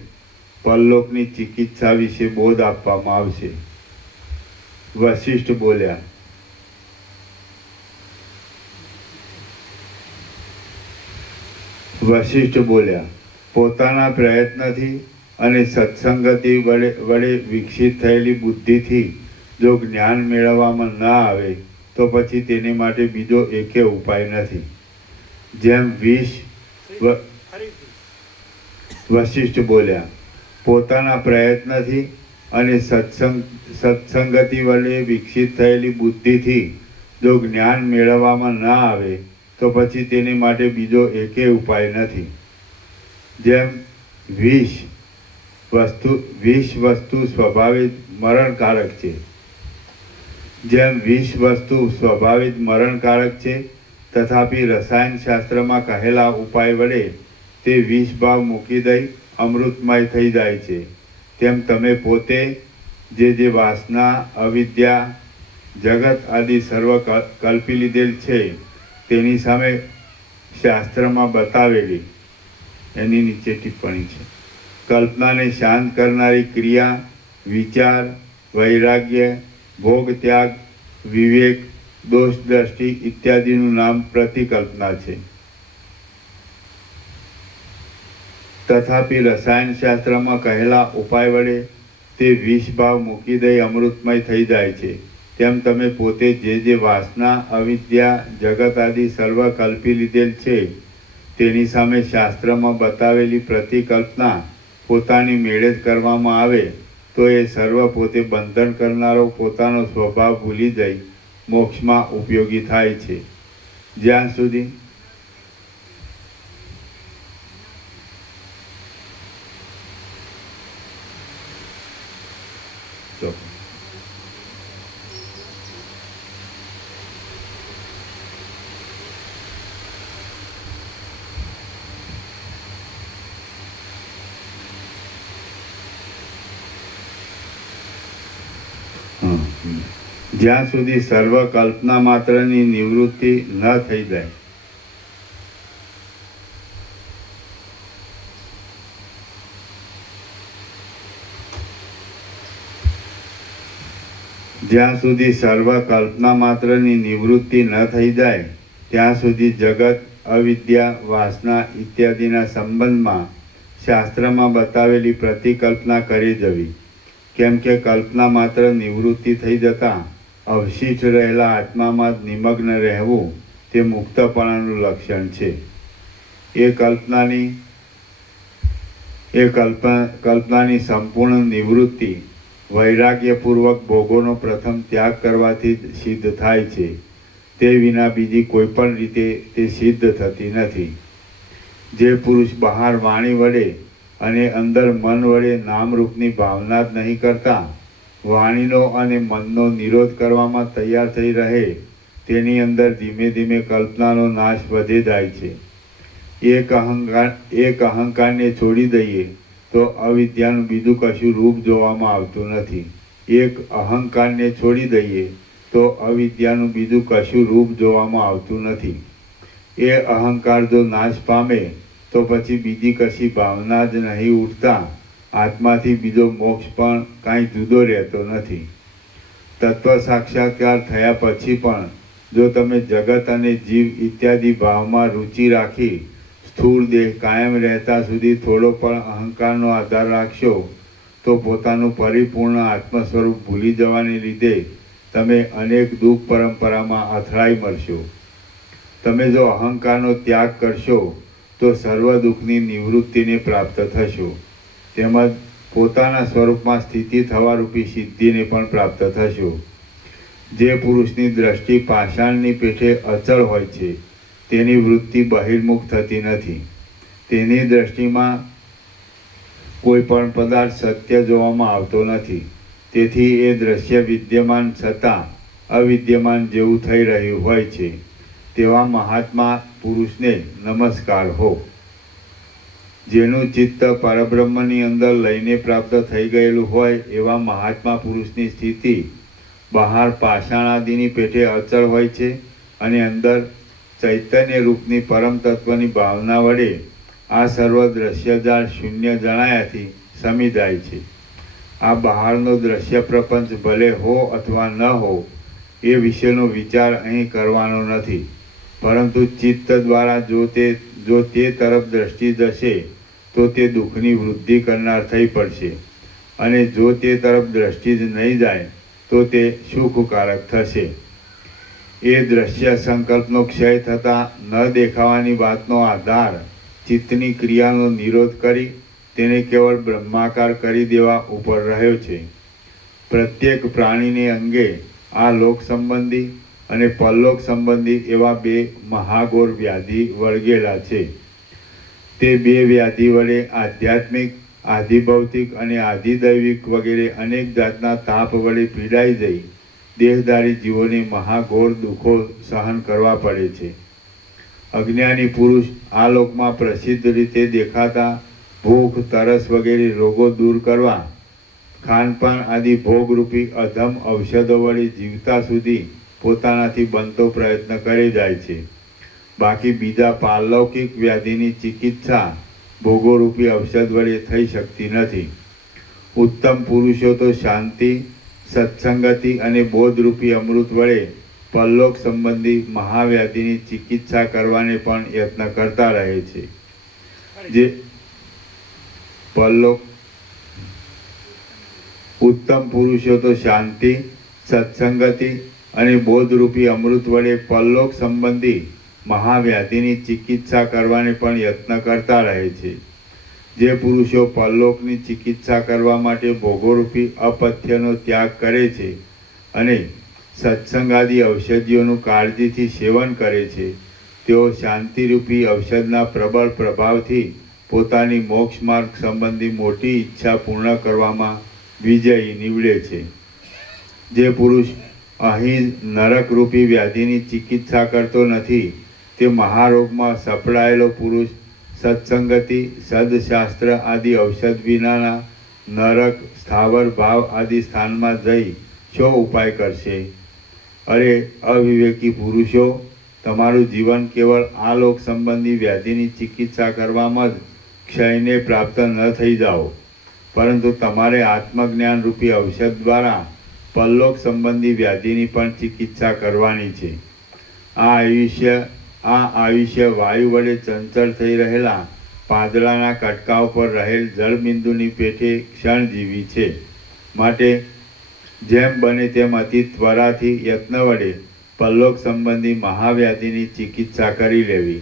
પરલોકની ચિકિત્સા વિશે બોધ આપવામાં આવશે. વશિષ્ઠ બોલ્યા, પોતાના પ્રયત્નથી અને સત્સંગતિ વડે વિકસિત થયેલી બુદ્ધિથી જો જ્ઞાન મેળવવામાં ન આવે તો પછી તેને માટે બીજો એકે ઉપાય નથી. જેમ વશિષ્ઠ બોલ્યા, પોતાના પ્રયત્નથી અને સત્સંગતિ વડે વિકસિત થયેલી બુદ્ધિથી જો જ્ઞાન મેળવવામાં ન આવે તો પછી તેને માટે બીજો એકે ઉપાય નથી. જેમ વિષ વસ્તુ સ્વભાવે મરણકારક છે, તથાપિ રસાયણશાસ્ત્રમાં કહેલા ઉપાય વડે તે વિષ ભાવ મૂકી દઈ અમૃતમય થઈ જાય છે. તેમ તમે પોતે જે વાસના, અવિદ્યા, જગત આદિ સર્વ કલ્પી લીધેલ છે તેની સામે શાસ્ત્રમાં બતાવેલી, એની નીચે ટિપ્પણી છે, કલ્પનાને શાંત કરનારી ક્રિયા, વિચાર, વૈરાગ્ય, ભોગ ત્યાગ, વિવેક, દોષ દ્રષ્ટિ ઇત્યાદિનું નામ પ્રતિકલ્પના છે. તથાપિ રસાયણશાસ્ત્રમાં કહેલા ઉપાય વડે તે વિષ ભાવ મૂકી દઈ અમૃતમય થઈ જાય છે. તેમ તમે પોતે જે વાસના, અવિદ્યા, જગત આદિ સર્વ કલ્પી લીધેલ છે તેની સામે શાસ્ત્રમાં બતાવેલી પ્રતિકલ્પના પોતાની મેળે જ કરવામાં આવે તો એ સર્વ પોતે બંધન કરનારો પોતાનો સ્વભાવ ભૂલી જઈ મોક્ષમાં ઉપયોગી થાય છે. જ્યાં સુધી જ્યાં સુધી સર્વ કલ્પના માત્રની નિવૃત્તિ ન થઈ જાય, ત્યાં સુધી જગત, અવિદ્યા, વાસના ઇત્યાદિના સંબંધમાં શાસ્ત્રમાં બતાવેલી પ્રતિકલ્પના કરી જવી. કેમ કે કલ્પના માત્ર નિવૃત્તિ થઈ જતાં અવશિષ્ટ રહેલા આત્મામાં જ નિમગ્ન રહેવું તે મુક્તપણાનું લક્ષણ છે. કલ્પનાની સંપૂર્ણ નિવૃત્તિ વૈરાગ્યપૂર્વક ભોગોનો પ્રથમ ત્યાગ કરવાથી જ સિદ્ધ થાય છે. તે વિના બીજી કોઈ પણ રીતે તે સિદ્ધ થતી નથી. જે પુરુષ બહાર વાણી વડે અને અંદર મન વડે નામરૂપની ભાવના જ નહીં કરતા વાણીનો અને મનનો નિરોધ કરવામાં તૈયાર થઈ રહે તેની અંદર ધીમે ધીમે કલ્પનાનો નાશ વધે જાય છે. એક અહંકારને છોડી દઈએ તો અવિદ્યાનું બીજું કશું રૂપ જોવામાં આવતું નથી. એક અહંકારને છોડી દઈએ તો અવિદ્યાનું બીજું કશું રૂપ જોવામાં આવતું નથી. એ અહંકાર જો નાશ પામે તો પછી બીજી કશી ભાવના જ નહીં ઉઠતા આત્માથી બીજો મોક્ષ પણ કાંઈ જુદો રહેતો નથી. તત્વ સાક્ષાત્કાર થયા પછી પણ જો તમે જગત અને જીવ ઇત્યાદિ ભાવમાં રુચિ રાખી સ્થૂળ દેહ કાયમ રહેતા સુધી થોડો પણ અહંકારનો આધાર રાખશો તો પોતાનું પરિપૂર્ણ આત્મ સ્વરૂપ ભૂલી જવાને લીધે તમે અનેક દુઃખ પરંપરામાં અથડાઈ મળશો. તમે જો અહંકારનો ત્યાગ કરશો તો સર્વ દુઃખની નિવૃત્તિને પ્રાપ્ત થશો, તેમજ પોતાના સ્વરૂપમાં સ્થિતિ થવા રૂપી સિદ્ધિને પણ પ્રાપ્ત થશો. જે પુરુષની દ્રષ્ટિ પાષાણની પેઠે અચળ હોય છે તેની વૃત્તિ બહિર્મુખ થતી નથી. તેની દ્રષ્ટિમાં કોઈ પણ પદાર્થ સત્ય જોવામાં આવતો નથી. તેથી એ દ્રશ્ય વિદ્યમાન છતાં અવિદ્યમાન જેવું થઈ રહ્યું હોય છે. તેવા મહાત્મા પુરુષને નમસ્કાર હો. જેનું ચિત્ત પરબ્રહ્મની અંદર લઈને પ્રાપ્ત થઈ ગયેલું હોય એવા મહાત્મા પુરુષની સ્થિતિ બહાર પાષાણાદિની પેઠે અચળ હોય છે અને અંદર ચૈતન્ય રૂપની પરમ તત્વની ભાવના વડે આ સર્વ દ્રશ્યજાળ શૂન્ય જણાયાથી સમી જાય છે. આ બહારનો દ્રશ્ય પ્રપંચ ભલે હો અથવા ન હો એ વિશેનો વિચાર અહીં કરવાનો નથી, પરંતુ ચિત્ત દ્વારા જો તે તરફ દ્રષ્ટિ જશે તો તે દુઃખની વૃદ્ધિ કરનાર થઈ પડશે, અને જો તે તરફ દ્રષ્ટિ જ નહીં જાય તો તે સુખકારક થશે. એ દ્રશ્ય સંકલ્પનો ક્ષય થતાં ન દેખાવાની વાતનો આધાર ચિત્તની ક્રિયાનો નિરોધ કરી તેને કેવળ બ્રહ્માકાર કરી દેવા ઉપર રહ્યો છે. પ્રત્યેક પ્રાણીને અંગે આ લોક સંબંધી અને પરલોક સંબંધી એવા બે મહાઘોર વ્યાધિ વળગેલા છે. તે બે વ્યાધિ વડે આધ્યાત્મિક, આધિભૌતિક અને આધિદૈવિક વગેરે અનેક જાતના તાપ વડે પીડાઈ જઈ દેહધારી જીવોને મહાઘોર દુઃખો સહન કરવા પડે છે. અજ્ઞાની પુરુષ આ લોકમાં પ્રસિદ્ધ રીતે દેખાતા ભૂખ, તરસ વગેરે રોગો દૂર કરવા ખાનપાન આદિ ભોગરૂપી અધમ ઔષધો વડે જીવતા સુધી પોતાનાથી બનતો પ્રયત્ન કરી જાય છે. બાકી બીજા પારલૌકિક વ્યાધિની ચિકિત્સા ભોગોરૂપી ઔષધ વડે થઈ શકતી નથી. ઉત્તમ પુરુષો તો શાંતિ, સત્સંગતિ અને બોધરૂપી અમૃત વડે પરલોક સંબંધી મહાવ્યાધિની ચિકિત્સા કરવાને પણ યત્ન કરતા રહે છે. જે પરલોક ઉત્તમ પુરુષો તો શાંતિ, સત્સંગતિ અને બોધરૂપી અમૃત વડે પરલોક સંબંધી મહાવ્યાધિની ચિકિત્સા કરવાને પણ યત્ન કરતા રહે છે. જે પુરુષો પરલોકની ચિકિત્સા કરવા માટે ભોગોરૂપી અપથ્યનો ત્યાગ કરે છે અને સત્સંગાદી ઔષધિઓનું કાળજીથી સેવન કરે છે, તેઓ શાંતિરૂપી ઔષધના પ્રબળ પ્રભાવથી પોતાની મોક્ષ માર્ગ સંબંધી મોટી ઈચ્છા પૂર્ણ કરવામાં વિજયી નીવડે છે. જે પુરુષ અહીં નરકરૂપી વ્યાધિની ચિકિત્સા કરતો નથી તે મહારોગમાં સપડાયેલો પુરુષ સત્સંગતિ, સદશાસ્ત્ર આદિ ઔષધ વિનાના નરક, સ્થાવર ભાવ આદિ સ્થાનમાં જઈ શો ઉપાય કરશે? અરે અવિવેકી પુરુષો, તમારું જીવન કેવળ આ લોક સંબંધી વ્યાધિની ચિકિત્સા કરવામાં જ ક્ષયને પ્રાપ્ત ન થઈ જાઓ, પરંતુ તમારે આત્મજ્ઞાન રૂપી ઔષધ દ્વારા પરલોક સંબંધી વ્યાધિની પણ ચિકિત્સા કરવાની છે. આ આયુષ્ય વાયુ વડે ચંચળ થઈ રહેલા પાંદડાના કટકા ઉપર રહેલ જળબિંદુની પેઠે ક્ષણજીવી છે. માટે જેમ બને તેમ અતિ ત્વરાથી યત્ન વડે પરલોક સંબંધી મહાવ્યાધિની ચિકિત્સા કરી લેવી.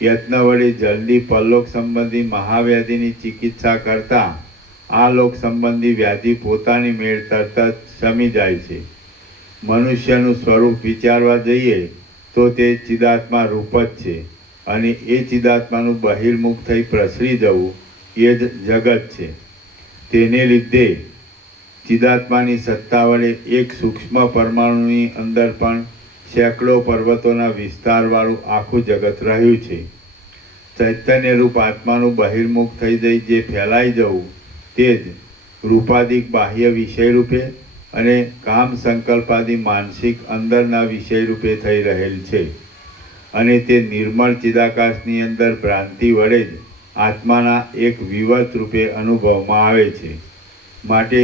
યત્ન વડે જલ્દી પરલોક સંબંધી મહાવ્યાધિની ચિકિત્સા કરતાં આ લોક સંબંધી વ્યાધિ પોતાની મેળ તરત જ શમી જાય છે. મનુષ્યનું સ્વરૂપ વિચારવા જઈએ તો તે ચિદાત્મા રૂપ જ છે, અને એ ચિદાત્માનું બહિર્મુખ થઈ પ્રસરી જવું એ જ જગત છે. તેને લીધે ચિદાત્માની સત્તા વડે એક સૂક્ષ્મ પરમાણુની અંદર પણ સેંકડો પર્વતોના વિસ્તારવાળું આખું જગત રહ્યું છે. ચૈતન્ય રૂપ આત્માનું બહિર્મુખ થઈ જઈ જે ફેલાઈ જવું તે જ રૂપાધિક બાહ્ય વિષય રૂપે અને કામ સંકલ્પાદી માનસિક અંદરના વિષય રૂપે થઈ રહેલ છે. અને તે નિર્મળ ચિદાકાશની અંદર ભ્રાંતિ વડે જ આત્માના એક વિવર્ત રૂપે અનુભવમાં આવે છે. માટે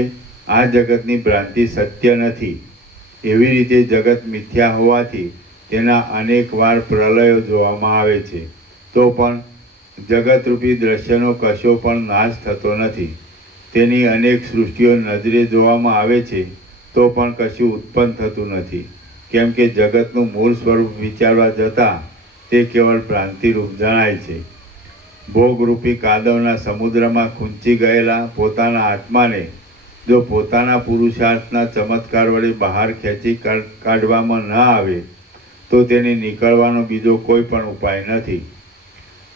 આ જગતની ભ્રાંતિ સત્ય નથી. એવી રીતે જગત મિથ્યા હોવાથી તેના અનેક વાર પ્રલયો જોવામાં આવે છે, તો પણ જગતરૂપી દ્રશ્યનો કશો પણ નાશ થતો નથી. તેની અનેક સૃષ્ટિઓ નજરે જોવામાં આવે છે, તો પણ કશું ઉત્પન્ન થતું નથી, કેમ કે જગતનું મૂળ સ્વરૂપ વિચારવા જતાં તે કેવળ ભ્રાંતિરૂપ જણાય છે. ભોગરૂપી કાદવના સમુદ્રમાં ખૂંચી ગયેલા પોતાના આત્માને જો પોતાના પુરુષાર્થના ચમત્કાર વડે બહાર ખેંચી કાઢવામાં ન આવે તો તેને નીકળવાનો બીજો કોઈ પણ ઉપાય નથી.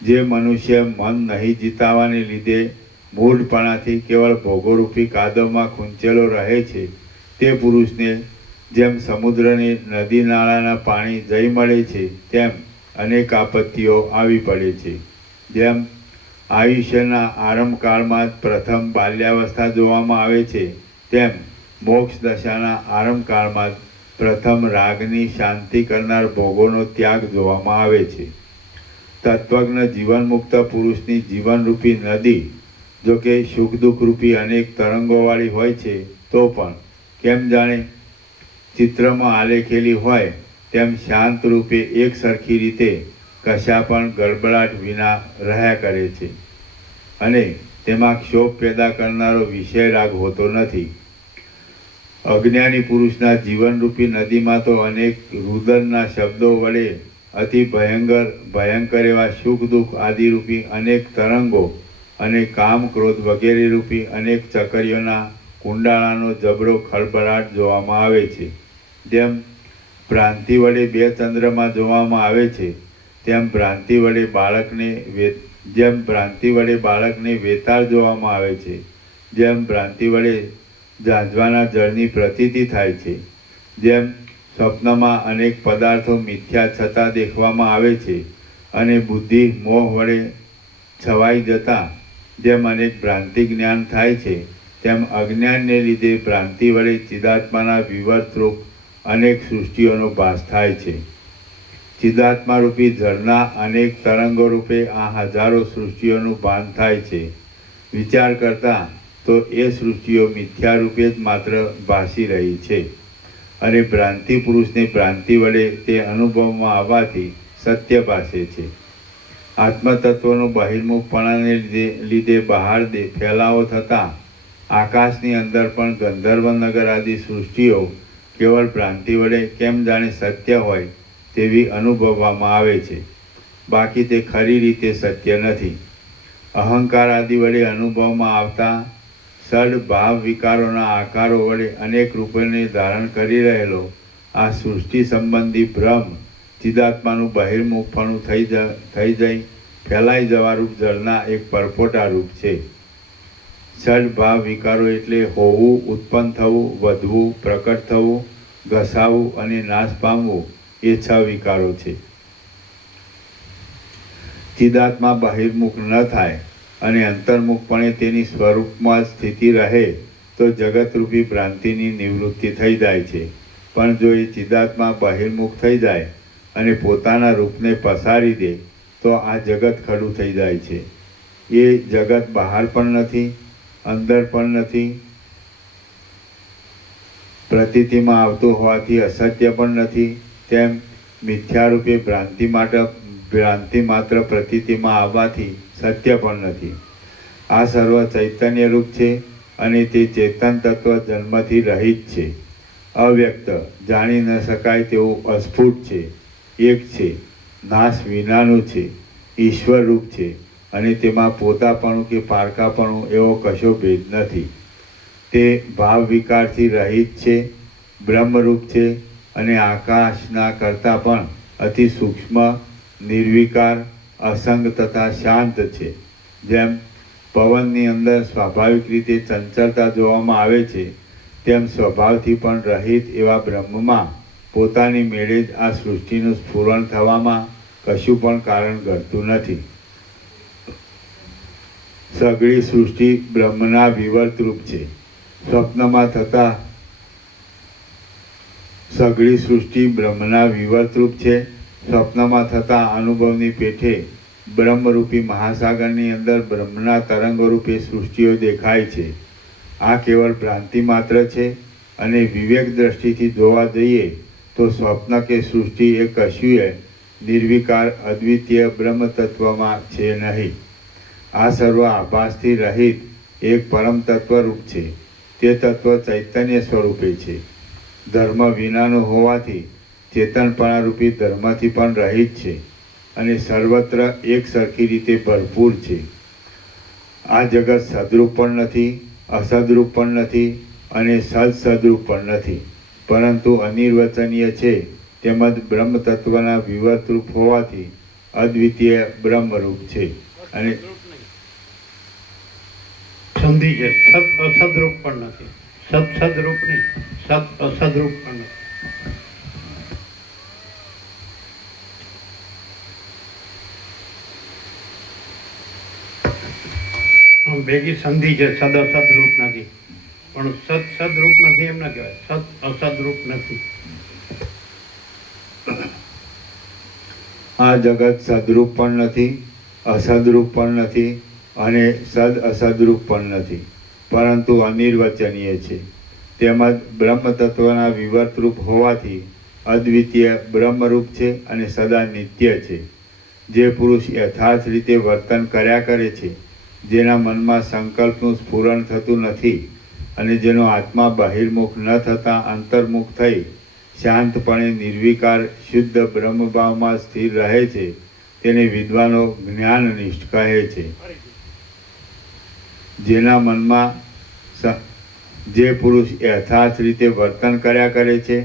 જે મનુષ્ય મન નહીં જીતાવાને લીધે મૂઢપણાથી કેવળ ભોગોરૂપી કાદવમાં ખૂંચેલો રહે છે, તે પુરુષને જેમ સમુદ્રની નદી નાળાના પાણી જઈ મળે છે, તેમ અનેક આપત્તિઓ આવી પડે છે. જેમ આયુષ્યના આરંભકાળમાં જ પ્રથમ બાલ્યાવસ્થા જોવામાં આવે છે, તેમ મોક્ષ દશાના આરંભકાળમાં જ પ્રથમ રાગની શાંતિ કરનાર ભોગોનો ત્યાગ જોવામાં આવે છે. તત્વજ્ઞ જીવનમુક્ત પુરુષની જીવનરૂપી નદી જો કે સુખ દુઃખરૂપી અનેક તરંગોવાળી હોય છે, તો પણ કેમ જાણે ચિત્રમાં આલેખેલી હોય તેમ શાંત રૂપે એક સરખી રીતે કશા પણ ગડબડાટ વિના રહ્યા કરે છે, અને તેમાં ક્ષોભ પેદા કરનારો વિષય રાગ હોતો નથી. અજ્ઞાની પુરુષના જીવનરૂપી નદીમાં તો અનેક રુદનના શબ્દો વડે અતિ ભયંકર એવા સુખ દુઃખ આદિરૂપી અનેક તરંગો અને કામ ક્રોધ વગેરે રૂપી અનેક ચકરીઓના કુંડાળાનો જબરો ખળભળાટ જોવામાં આવે છે. જેમ ભ્રાંતિ વડે બે ચંદ્રમાં જોવામાં આવે છે, તેમ ભ્રાંતિ વડે બાળકને વેતાળ જોવામાં આવે છે. જેમ ભ્રાંતિ વડે ઝાંઝવાના જળની પ્રતીતિ થાય છે. જેમ સ્વપ્નમાં અનેક પદાર્થો મિથ્યા છતાં દેખવામાં આવે છે, અને બુદ્ધિ મોહ વડે છવાઈ જતાં જેમ અનેક ભ્રાંતિ જ્ઞાન થાય છે, તેમ અજ્ઞાનને લીધે ભ્રાંતિ વડે ચિદાત્માના વિવર્તરૂપ અનેક સૃષ્ટિઓનો ભાસ થાય છે. ચિદાત્મા રૂપી જળના અનેક તરંગો રૂપે આ હજારો સૃષ્ટિઓનું ભાન થાય છે. વિચાર કરતાં તો એ સૃષ્ટિઓ મિથ્યા રૂપે જ માત્ર ભાસી રહી છે, અને ભ્રાંતિ પુરુષને ભ્રાંતિ વડે તે અનુભવમાં આવવાથી સત્ય ભાસે છે. આત્મતત્વનો બહિર્મુખપણાને લીધે બહાર ફેલાવો થતાં આકાશની અંદર પણ ગંધર્વ નગર આદિ સૃષ્ટિઓ કેવળ ભ્રાંતિ વડે કેમ જાણે સત્ય હોય તેવી અનુભવવામાં આવે છે, બાકી તે ખરી રીતે સત્ય નથી. અહંકાર આદિ વડે અનુભવમાં આવતા સડ ભાવ વિકારોના આકારો વડે અનેક રૂપોને ધારણ કરી રહેલો આ સૃષ્ટિ સંબંધી ભ્રમ ચિદાત્માનું બહિર્મુખપણું થઈ જઈ ફેલાઈ જવારૂપ જળના એક પરપોટા રૂપ છે. સડ ભાવ વિકારો એટલે હોવું, ઉત્પન્ન થવું, વધવું, પ્રકટ થવું, ઘસાવું અને નાશ પામવું એ 6 વિકારો છે. ચિદાત્મા બહિર્મુખ ન થાય અને અંતર્મુખપણે તેની સ્વરૂપમાં સ્થિતિ રહે તો જગતરૂપી ભ્રાંતિની નિવૃત્તિ થઈ જાય છે. પણ જો એ ચિદાત્મા બહિર્મુખ થઈ જાય અને પોતાના રૂપને પસારી દે તો આ જગત ખડું થઈ જાય છે. એ જગત બહાર પણ નથી, અંદર પણ નથી, પ્રતીતિમાં આવતું હોવાથી અસત્ય પણ નથી, તેમ મિથ્યારૂપે ભ્રાંતિ માત્ર પ્રતીતિમાં આવવાથી સત્ય પણ નથી. આ સર્વ ચૈતન્ય રૂપ છે, અને તે ચેતન તત્વ જન્મથી રહિત છે. અવ્યક્ત, જાણી ન શકાય તેવું અસ્ફુટ છે, એક છે, નાશ વિનાનું છે, ઈશ્વર રૂપ છે, અને તેમાં પોતાપણું કે પારકાપણું એવો કશો ભેદ નથી. તે ભાવ વિકારથી રહિત છે, બ્રહ્મરૂપ છે, અને આકાશના કરતાં પણ અતિ સૂક્ષ્મ, નિર્વિકાર, અસંગ તથા શાંત છે. જેમ પવનની અંદર સ્વાભાવિક રીતે ચંચળતા જોવામાં આવે છે, તેમ સ્વભાવથી પણ રહિત એવા બ્રહ્મમાં પોતાની મેળે જ આ સૃષ્ટિનું સ્ફુરણ થવામાં કશું પણ કારણ ઘડતું નથી. સઘળી સૃષ્ટિ બ્રહ્મના વિવર્તરૂપ છે. સ્વપ્નમાં થતા સઘળી સૃષ્ટિ બ્રહ્મના વિવર્તરૂપ છે. સ્વપ્નમાં થતા અનુભવની પેઠે બ્રહ્મરૂપી મહાસાગરની અંદર બ્રહ્મના તરંગો રૂપે સૃષ્ટિઓ દેખાય છે. આ કેવળ ભ્રાંતિ માત્ર છે અને વિવેક દ્રષ્ટિથી જોવા જઈએ તો સ્વપ્ન કે સૃષ્ટિ એ કશુંય નિર્વિકાર અદ્વિતીય બ્રહ્મ તત્વમાં છે નહીં. આ સર્વ આભાસથી રહિત એક પરમ તત્વરૂપ છે. તે તત્વ ચૈતન્ય સ્વરૂપે છે. ધર્મ વિનાનું હોવાથી ચેતનપણારૂપી ધર્મથી પણ રહિત છે અને સર્વત્ર એક સરખી રીતે ભરપૂર છે. આ જગત સદરૂપ પણ નથી, અસદરૂપ પણ નથી અને સદરૂપ પણ નથી, પરંતુ અનિર્વચનીય છે. તેમજ બ્રહ્મ તત્વના વિવતરૂપ હોવાથી અદ્વિતીય બ્રહ્મરૂપ છે. અને સંધિ છે. સત અસદરૂપ પણ નથી. સદરૂપ નહીં, સત અસદરૂપ પણ નથી. આમ ભેગી સંધિ છે. સદ અસદરૂપ નથી, પણ સદરૂપ નથી એમ ના કહેવાય. સત અસદરૂપ નથી. આ જગત સદરૂપ પણ નથી, અસદરૂપ પણ નથી અને સદ અસદરૂપ પણ નથી, પરંતુ અનિર્વચનીય છે. તેમજ બ્રહ્મ તત્વના વિવતરૂપ હોવાથી અદ્વિતીય બ્રહ્મરૂપ છે અને સદા નિત્ય છે. જે પુરુષ યથાર્થ રીતે વર્તન કર્યા કરે છે, જેના મનમાં સંકલ્પનું સ્ફુરણ થતું નથી અને જેનો આત્મા બહિર્મુખ ન થતાં અંતર્મુખ થઈ શાંતપણે નિર્વિકાર શુદ્ધ બ્રહ્મભાવમાં સ્થિર રહે છે, તેને વિદ્વાનો જ્ઞાનનિષ્ઠ કહે છે. જેના મનમાં જે પુરુષ યથાર્થ રીતે વર્તન કર્યા કરે છે,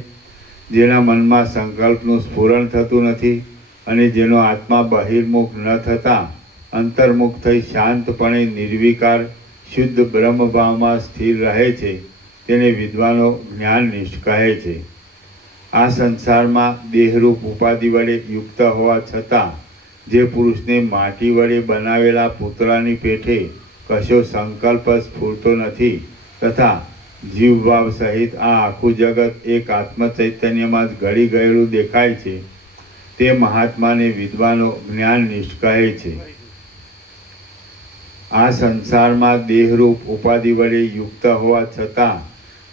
જેના મનમાં સંકલ્પનું સ્ફુરણ થતું નથી અને જેનો આત્મા બહિર્મુખ ન થતાં અંતર્મુખ થઈ શાંતપણે નિર્વિકાર શુદ્ધ બ્રહ્મભાવમાં સ્થિર રહે છે, તેને વિદ્વાનો જ્ઞાનનિષ્ઠ કહે છે. આ સંસારમાં દેહરૂપ ઉપાધિ વડે યુક્ત હોવા છતાં જે પુરુષને માટી વડે બનાવેલા પૂતળાની પેઠે કશો સંકલ્પ સ્ફૂરતો નથી તથા જીવભાવ સહિત આ આખું જગત એક આત્મ ચૈતન્યમાં જ ઘડી ગયેલું દેખાય છે, તે મહાત્માને વિદ્વાનો જ્ઞાનનિષ્ઠ કહે છે. આ સંસારમાં દેહરૂપ ઉપાધિ વડે યુક્ત હોવા છતાં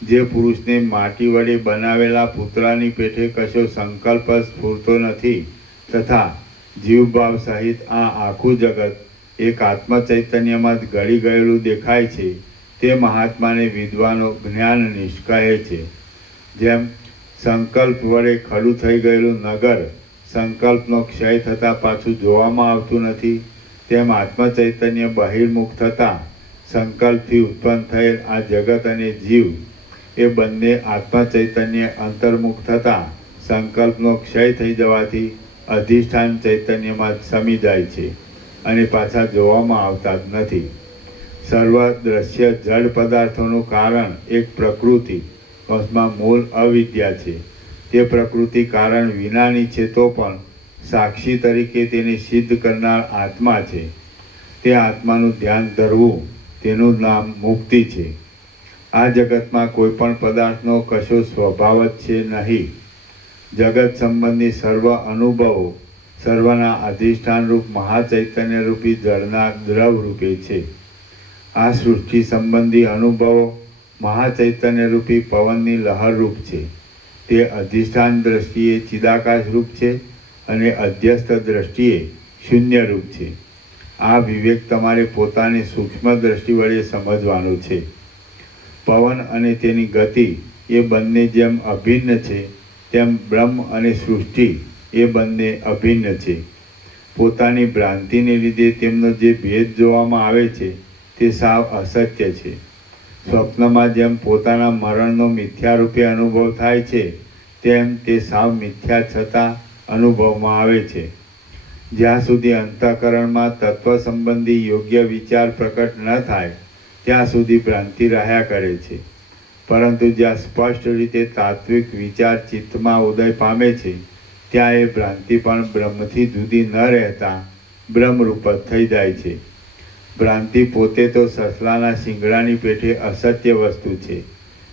જે પુરુષને માટી વડે બનાવેલા પૂતળાની પેઠે કશો સંકલ્પ સ્ફૂરતો નથી તથા જીવભાવ સહિત આ આખું જગત એક આત્મ ચૈતન્યમાં જ ઘડી ગયેલું દેખાય છે, તે મહાત્માને વિદ્વાનો જ્ઞાનનિષ્ઠ કહે છે. જેમ સંકલ્પ વડે ખડું થઈ ગયેલું નગર સંકલ્પનો ક્ષય થતાં પાછું જોવામાં આવતું નથી, તેમ આત્મ ચૈતન્ય બહિર્મુખ થતાં સંકલ્પથી ઉત્પન્ન થયેલ આ જગત અને જીવ એ બંને આત્મા ચૈતન્ય અંતર્મુખ થતાં સંકલ્પનો ક્ષય થઈ જવાથી અધિષ્ઠાન ચૈતન્યમાં જ સમી જાય છે અને પાછા જોવામાં આવતા જ નથી. સર્વ દ્રશ્ય જડ પદાર્થોનું કારણ એક પ્રકૃતિ મૂળ અવિદ્યા છે. તે પ્રકૃતિ કારણ વિનાની છે તો પણ સાક્ષી તરીકે તેને સિદ્ધ કરનાર આત્મા છે. તે આત્માનું ધ્યાન ધરવું તેનું નામ મુક્તિ છે. આ જગતમાં કોઈ પણ પદાર્થનો કશો સ્વભાવ જ છે નહીં. જગત સંબંધી સર્વ અનુભવો સર્વના અધિષ્ઠાનરૂપ મહાચૈતન્યરૂપી જળના દ્રવ રૂપે છે. આ સૃષ્ટિ સંબંધી અનુભવો મહાચૈતન્યરૂપી પવનની લહરરૂપ છે. તે અધિષ્ઠાન દ્રષ્ટિએ ચિદાકાશરૂપ છે અને અધ્યસ્થ દ્રષ્ટિએ શૂન્યરૂપ છે. આ વિવેક તમારે પોતાની સૂક્ષ્મ દ્રષ્ટિ વડે સમજવાનું છે. પવન અને તેની ગતિ એ બંને જેમ અભિન્ન છે, તેમ બ્રહ્મ અને સૃષ્ટિ એ બંને અભિન્ન છે. પોતાની ભ્રાંતિને લીધે તેમનો જે ભેદ જોવામાં આવે છે તે સાવ અસત્ય છે. સ્વપ્નમાં જેમ પોતાના મરણનો મિથ્યારૂપે અનુભવ થાય છે, તેમ તે સાવ મિથ્યા છતાં અનુભવમાં આવે છે. જ્યાં સુધી અંતઃકરણમાં તત્વ સંબંધી યોગ્ય વિચાર પ્રકટ ન થાય ત્યાં સુધી ભ્રાંતિ રહ્યા કરે છે. પરંતુ જ્યાં સ્પષ્ટ રીતે તાત્વિક વિચાર ચિત્તમાં ઉદય પામે છે, ત્યાં એ ભ્રાંતિ પણ બ્રહ્મથી જુદી ન રહેતા બ્રહ્મરૂપ જ થઈ જાય છે. ભ્રાંતિ પોતે તો સસલાના શિંગડાની પેઠે અસત્ય વસ્તુ છે,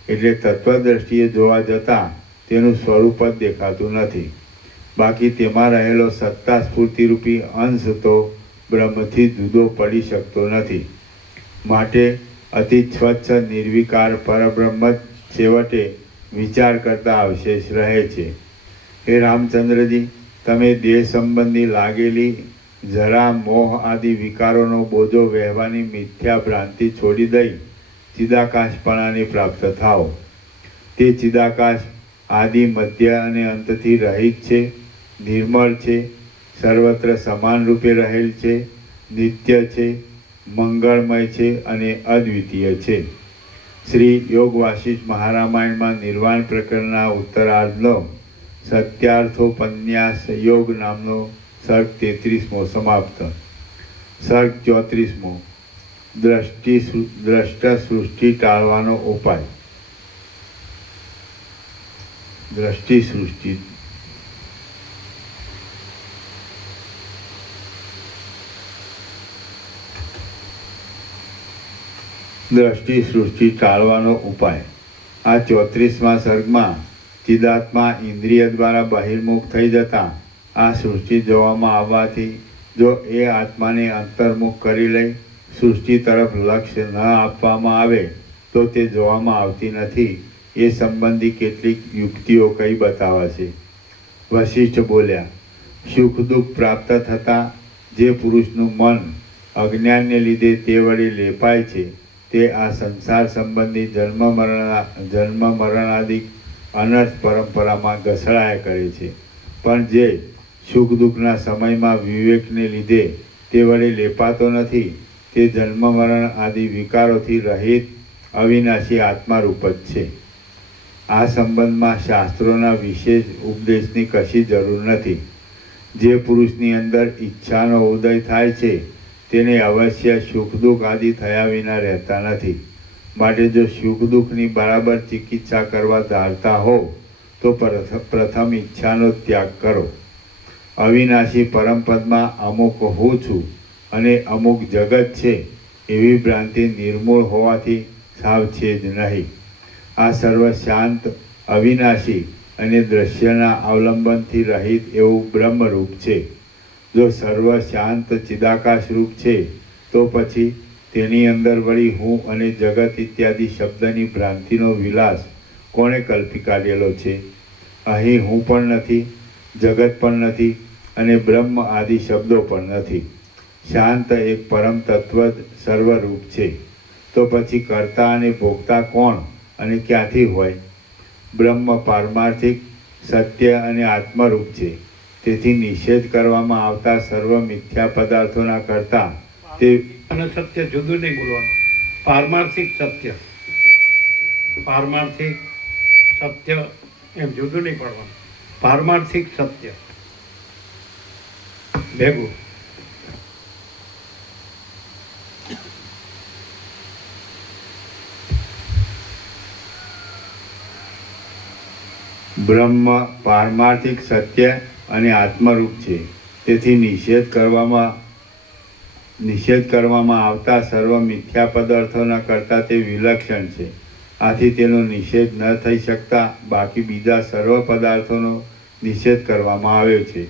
એટલે તત્વદ્રષ્ટિએ જોવા જતાં તેનું સ્વરૂપ જ દેખાતું નથી. બાકી તેમાં રહેલો સત્તા સ્ફૂર્તિરૂપી અંશ તો બ્રહ્મથી જુદો પડી શકતો નથી. માટે અતિ સ્વચ્છ નિર્વિકાર પરબ્રહ્મ જ છેવટે વિચાર કરતા અવશેષ રહે છે. હે રામચંદ્રજી, તમે દેહ સંબંધી લાગેલી જરા, મોહ આદિ વિકારોનો બોજો વહેવાની મિથ્યા ભ્રાંતિ છોડી દઈ ચિદાકાશપણાને પ્રાપ્ત થાઓ. તે ચિદાકાશ આદિ, મધ્ય અને અંતથી રહિત છે, નિર્મળ છે, સર્વત્ર સમાન રૂપે રહેલ છે, નિત્ય છે, મંગળમય છે અને અદ્વિતીય છે. શ્રી યોગ વાસિષ્ઠ મહારામાયણમાં નિર્વાણ પ્રકરણના ઉત્તરાર્ધનો સત્યાર્થોપન્યાસ યોગ નામનો સર્ગ 33મો સમાપ્ત. સર્ગ 34મો દ્રષ્ટ સૃષ્ટિ ટાળવાનો ઉપાય. દ્રષ્ટિ સૃષ્ટિ સૃષ્ટિ ટાળવાનો ઉપાય. આ 34મા સર્ગમાં ચિદાત્મા ઇન્દ્રિય દ્વારા બહિર્મુખ થઈ જતા આ સૃષ્ટિ જોવામાં આવવાથી જો એ આત્માને અંતર્મુખ કરી લઈ સૃષ્ટિ તરફ લક્ષ્ય ન આપવામાં આવે તો તે જોવામાં આવતી નથી. એ સંબંધી કેટલીક યુક્તિઓ કઈ બતાવે છે. વશિષ્ઠ બોલ્યા, સુખ દુઃખ પ્રાપ્ત થતાં જે પુરુષનું મન અજ્ઞાનને લીધે તે વડે લેપાય છે તે આ સંસાર સંબંધી જન્મ મરણાદિક અનર્થ પરંપરામાં ઘસડાયા કરે છે. પણ જે સુખ દુઃખના સમયમાં વિવેકને લીધે તે વડે લેપાતો નથી તે જન્મ મરણ આદિ વિકારોથી રહિત અવિનાશી આત્મારૂપ જ છે. આ સંબંધમાં શાસ્ત્રોના વિશેષ ઉપદેશની કશી જરૂર નથી. જે પુરુષની અંદર ઈચ્છાનો ઉદય થાય છે તેને અવશ્ય સુખ દુઃખ આદિ થયા વિના રહેતા નથી. માટે જો સુખ દુઃખની બરાબર ચિકિત્સા કરવા ધારતા હો તો પ્રથમ ઈચ્છાનો ત્યાગ કરો. અવિનાશી પરમપદમાં અમુક હું છું અને અમુક જગત છે એવી ભ્રાંતિ નિર્મૂળ હોવાથી સાવ છે જ નહીં. આ સર્વ શાંત, અવિનાશી અને દ્રશ્યના અવલંબનથી રહિત એવું બ્રહ્મરૂપ છે. જો સર્વ શાંત ચિદાકાશ રૂપ છે તો પછી તેની અંદર વળી હું અને જગત ઇત્યાદિ શબ્દની ભ્રાંતિનો વિલાસ કોણે કલ્પી કાઢેલો છે? અહીં હું પણ નથી, જગત પણ નથી અને બ્રહ્મ આદિ શબ્દો પણ નથી. શાંત એક પરમ તત્વ જ સર્વરૂપ છે. તો પછી કર્તા અને ભોગતા કોણ અને ક્યાંથી હોય? બ્રહ્મ પારમાર્થિક, સત્ય અને આત્મરૂપ છે. તેથી નિષેધ કરવામાં આવતા સર્વ મિથ્યા પદાર્થોના કરતા તે અને સત્ય જુદું નહીં બોલવાનું. પારમાર્થિક સત્ય, પારમાર્થિક સત્ય એમ જુદું નહીં પડવાનું. પારમાર્થિક સત્ય ભેગું. બ્રહ્મ પારમાર્થિક સત્ય અને આત્મરૂપ છે. તેથી નિષેધ કરવામાં આવતા સર્વ મિથ્યા પદાર્થોના કરતાં તે વિલક્ષણ છે. આથી તેનો નિષેધ ન થઈ શકતા બાકી બીજા સર્વ પદાર્થોનો નિષેધ કરવામાં આવ્યો છે.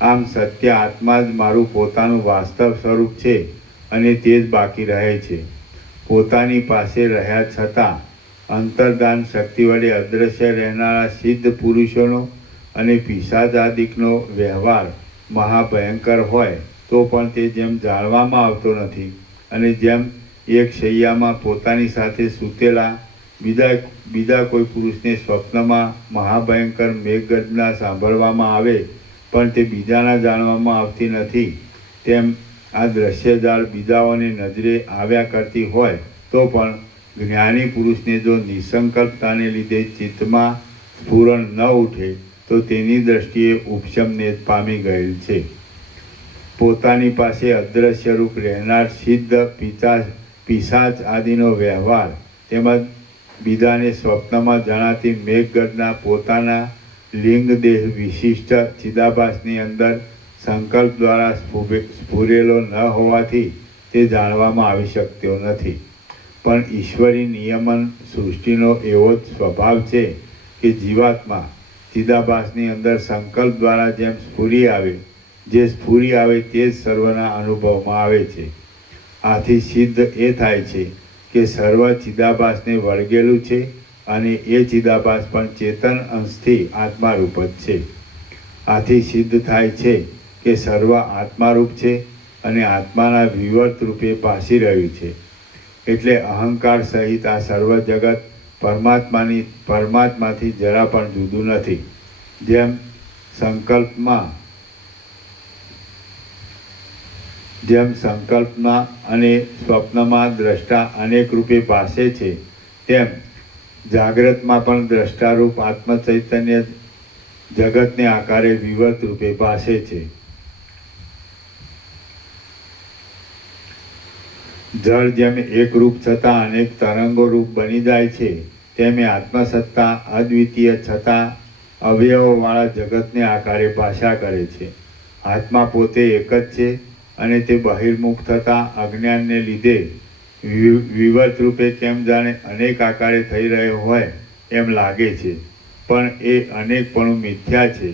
આમ સત્ય આત્મા જ મારું પોતાનું વાસ્તવ સ્વરૂપ છે અને તે જ બાકી રહે છે. પોતાની પાસે રહ્યા છતાં અંતર્દાન શક્તિ વડે અદૃશ્ય રહેનારા સિદ્ધ પુરુષોનો અને પિશાચાદિકનો વ્યવહાર મહાભયંકર હોય તો પણ તે જેમ જાણવામાં આવતો નથી અને જેમ એક શૈયામાં પોતાની સાથે સૂતેલા બીજા કોઈ પુરુષને સ્વપ્નમાં મહાભયંકર મેઘગર્જના સાંભળવામાં આવે પણ તે બીજાના જાણવામાં આવતી નથી, તેમ આ દ્રશ્યજાળ બીજાઓને નજરે આવ્યા કરતી હોય તો પણ જ્ઞાની પુરુષને જો નિસંકલ્પતાને લીધે ચિત્તમાં સ્ફુરણ ન ઉઠે તો તેની દ્રષ્ટિએ ઉપશમને પામી ગયેલ છે. પોતાની પાસે અદૃશ્યરૂપ રહેનાર સિદ્ધ પિશાચ આદિનો વ્યવહાર તેમજ બીજાને સ્વપ્નમાં જણાતી મેઘગર્જના પોતાના લિંગ દેહ વિશિષ્ટ ચિદાભાસની અંદર સંકલ્પ દ્વારા સ્ફુરેલો ન હોવાથી તે જાણવામાં આવી શકતો નથી. પણ ઈશ્વરી નિયમન સૃષ્ટિનો એવો જ સ્વભાવ છે કે જીવાત્મા ચિદાભાસની અંદર સંકલ્પ દ્વારા જેમ સ્ફુરી આવે, જે સ્ફુરી આવે તે જ સર્વના અનુભવમાં આવે છે. આથી સિદ્ધ એ થાય છે કે સર્વ ચિદાભાસને વળગેલું છે અને એ ચિદાભાસ પણ ચેતન અંશથી આત્મારૂપ જ છે. આથી સિદ્ધ થાય છે કે સર્વ આત્મારૂપ છે અને આત્માના વિવર્ત રૂપે ભાસી રહ્યું છે. એટલે અહંકાર સહિત આ સર્વ જગત પરમાત્માથી જરા પણ જુદું નથી. જેમ સંકલ્પમાં અને સ્વપ્નમાં દ્રષ્ટા અનેક રૂપે ભાસે છે, તેમ જાગ્રતમાં પણ દ્રષ્ટારૂપ આત્મ ચૈતન્ય જગતને આકારે વિવર્ત રૂપે ભાસે છે. જળ જેમ એક રૂપ છતાં અનેક તરંગો રૂપ બની જાય છે, તેમ આત્મસત્તા અદ્વિતીય છતાં અવયવોવાળા જગતને આકારે ભાષા કરે છે. આત્મા પોતે એક જ છે અને તે બહિર્મુખ થતાં અજ્ઞાનને લીધે વિવર્ત રૂપે કેમ જાણે અનેક આકારે થઈ રહ્યો હોય એમ લાગે છે, પણ એ અનેકપણું મિથ્યા છે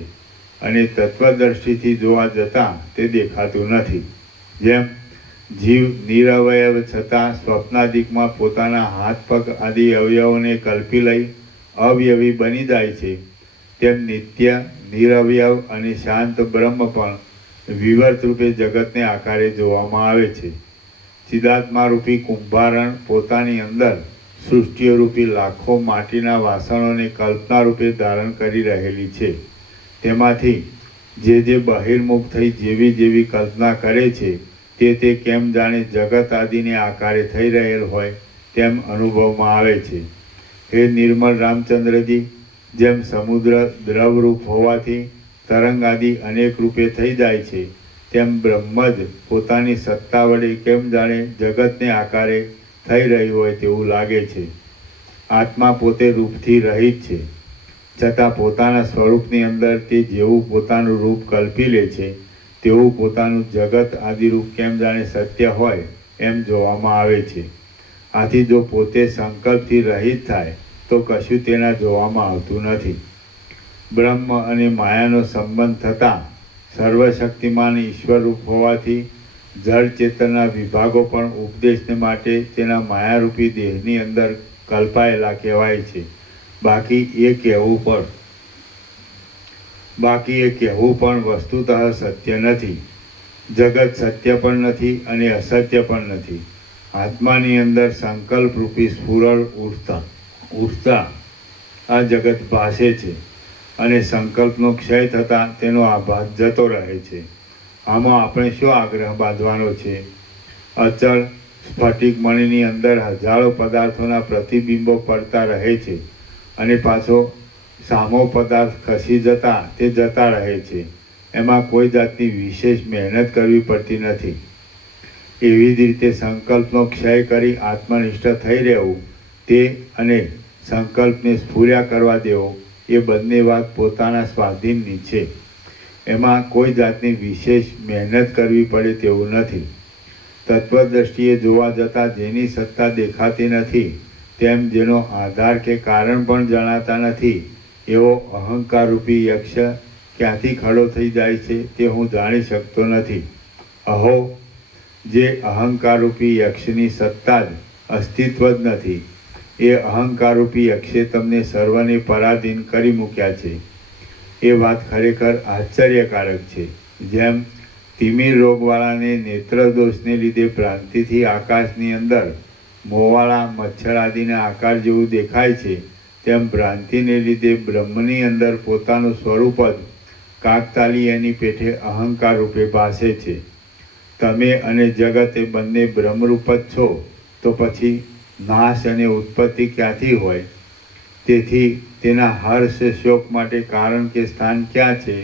અને તત્વદ્રષ્ટિથી જોવા જતાં તે દેખાતું નથી. જેમ જીવ નિરવયવ છતાં સ્વપ્નાદિકમાં પોતાના હાથ પગ આદિ અવયવોને કલ્પી લઈ અવયવી બની જાય છે, તેમ નિત્ય નિરવયવ અને શાંત બ્રહ્મ પણ વિવર્ત રૂપે જગતને આકારે જોવામાં આવે છે. ચિદાત્મારૂપી કુંભારણ પોતાની અંદર સૃષ્ટિરૂપી લાખો માટીના વાસણોને કલ્પના રૂપે ધારણ કરી રહેલી છે. તેમાંથી જે બહિર્મુખ થઈ જેવી કલ્પના કરે છે તે કેમ જાણે જગત આદિને આકારે થઈ રહેલ હોય તેમ અનુભવમાં આવે છે. હે નિર્મળ રામચંદ્રજી, જેમ સમુદ્ર દ્રવરૂપ હોવાથી તરંગ આદિ અનેક રૂપે થઈ જાય છે, તેમ બ્રહ્મ જ પોતાની સત્તા વડે કેમ જાણે જગતને આકારે થઈ રહ્યું હોય તેવું લાગે છે. આત્મા પોતે રૂપથી રહિત છે, છતાં પોતાના સ્વરૂપની અંદર તે જેવું પોતાનું રૂપ કલ્પી લે છે તેવું પોતાનું જગત આદિરૂપ કેમ જાણે સત્ય હોય એમ જોવામાં આવે છે. આથી જો પોતે સંકલ્પથી રહિત થાય તો કશું તેના જોવામાં આવતું નથી. બ્રહ્મ અને માયાનો સંબંધ થતાં સર્વશક્તિમાન ઈશ્વરરૂપ હોવાથી જળ ચેતનના વિભાગો પણ ઉપદેશને માટે તેના માયારૂપી દેહની અંદર કલ્પાયેલા કહેવાય છે. બાકી એ કહેવું પણ વસ્તુતઃ સત્ય નથી. જગત સત્ય પણ નથી અને અસત્ય પણ નથી. આત્માની અંદર સંકલ્પરૂપી સ્ફુરણ ઉઠતા આ જગત ભાસે છે અને સંકલ્પનો ક્ષય થતાં તેનો આભાસ જતો રહે છે. આમાં આપણે શું આગ્રહ બાંધવાનો છે? અચળ સ્ફટિક મણીની અંદર હજારો પદાર્થોના પ્રતિબિંબો પડતા રહે છે અને પાછો સામો પદાર્થ ખસી જતાં તે જતા રહે છે. એમાં કોઈ જાતની વિશેષ મહેનત કરવી પડતી નથી. એવી જ રીતે સંકલ્પનો ક્ષય કરી આત્મનિષ્ઠ થઈ રહેવું તે અને સંકલ્પને સ્ફુર્યા કરવા દેવો એ બંને વાત પોતાના સ્વાધીનની છે. એમાં કોઈ જાતની વિશેષ મહેનત કરવી પડે તેવું નથી. તત્વદ્રષ્ટિએ જોવા જતાં જેની સત્તા દેખાતી નથી, તેમ જેનો આધાર કે કારણ પણ જણાતા નથી, એવો અહંકારરૂપી યક્ષ ક્યાંથી ખડો થઈ જાય છે તે હું જાણી શકતો નથી. અહો, જે અહંકારરૂપી યક્ષની સત્તા જ અસ્તિત્વ જ નથી, એ અહંકારરૂપી યક્ષે તમને સર્વને પરાધીન કરી મૂક્યા છે. એ વાત ખરેખર આશ્ચર્યકારક છે. જેમ તિમિર રોગવાળાને નેત્રદોષને લીધે ભ્રાંતિથી આકાશની અંદર મોવાળા મચ્છર આદિના આકાર જેવું દેખાય છે, તેમ ભ્રાંતિને લીધે બ્રહ્મની અંદર પોતાનું સ્વરૂપ જ કાકતાલી એની પેઠે અહંકાર રૂપે ભાસે છે. તમે અને જગત એ બંને બ્રહ્મરૂપ જ છો, તો પછી નાશ અને ઉત્પત્તિ ક્યાંથી હોય? તેથી તેના હર્ષ શોક માટે કારણ કે સ્થાન ક્યાં છે?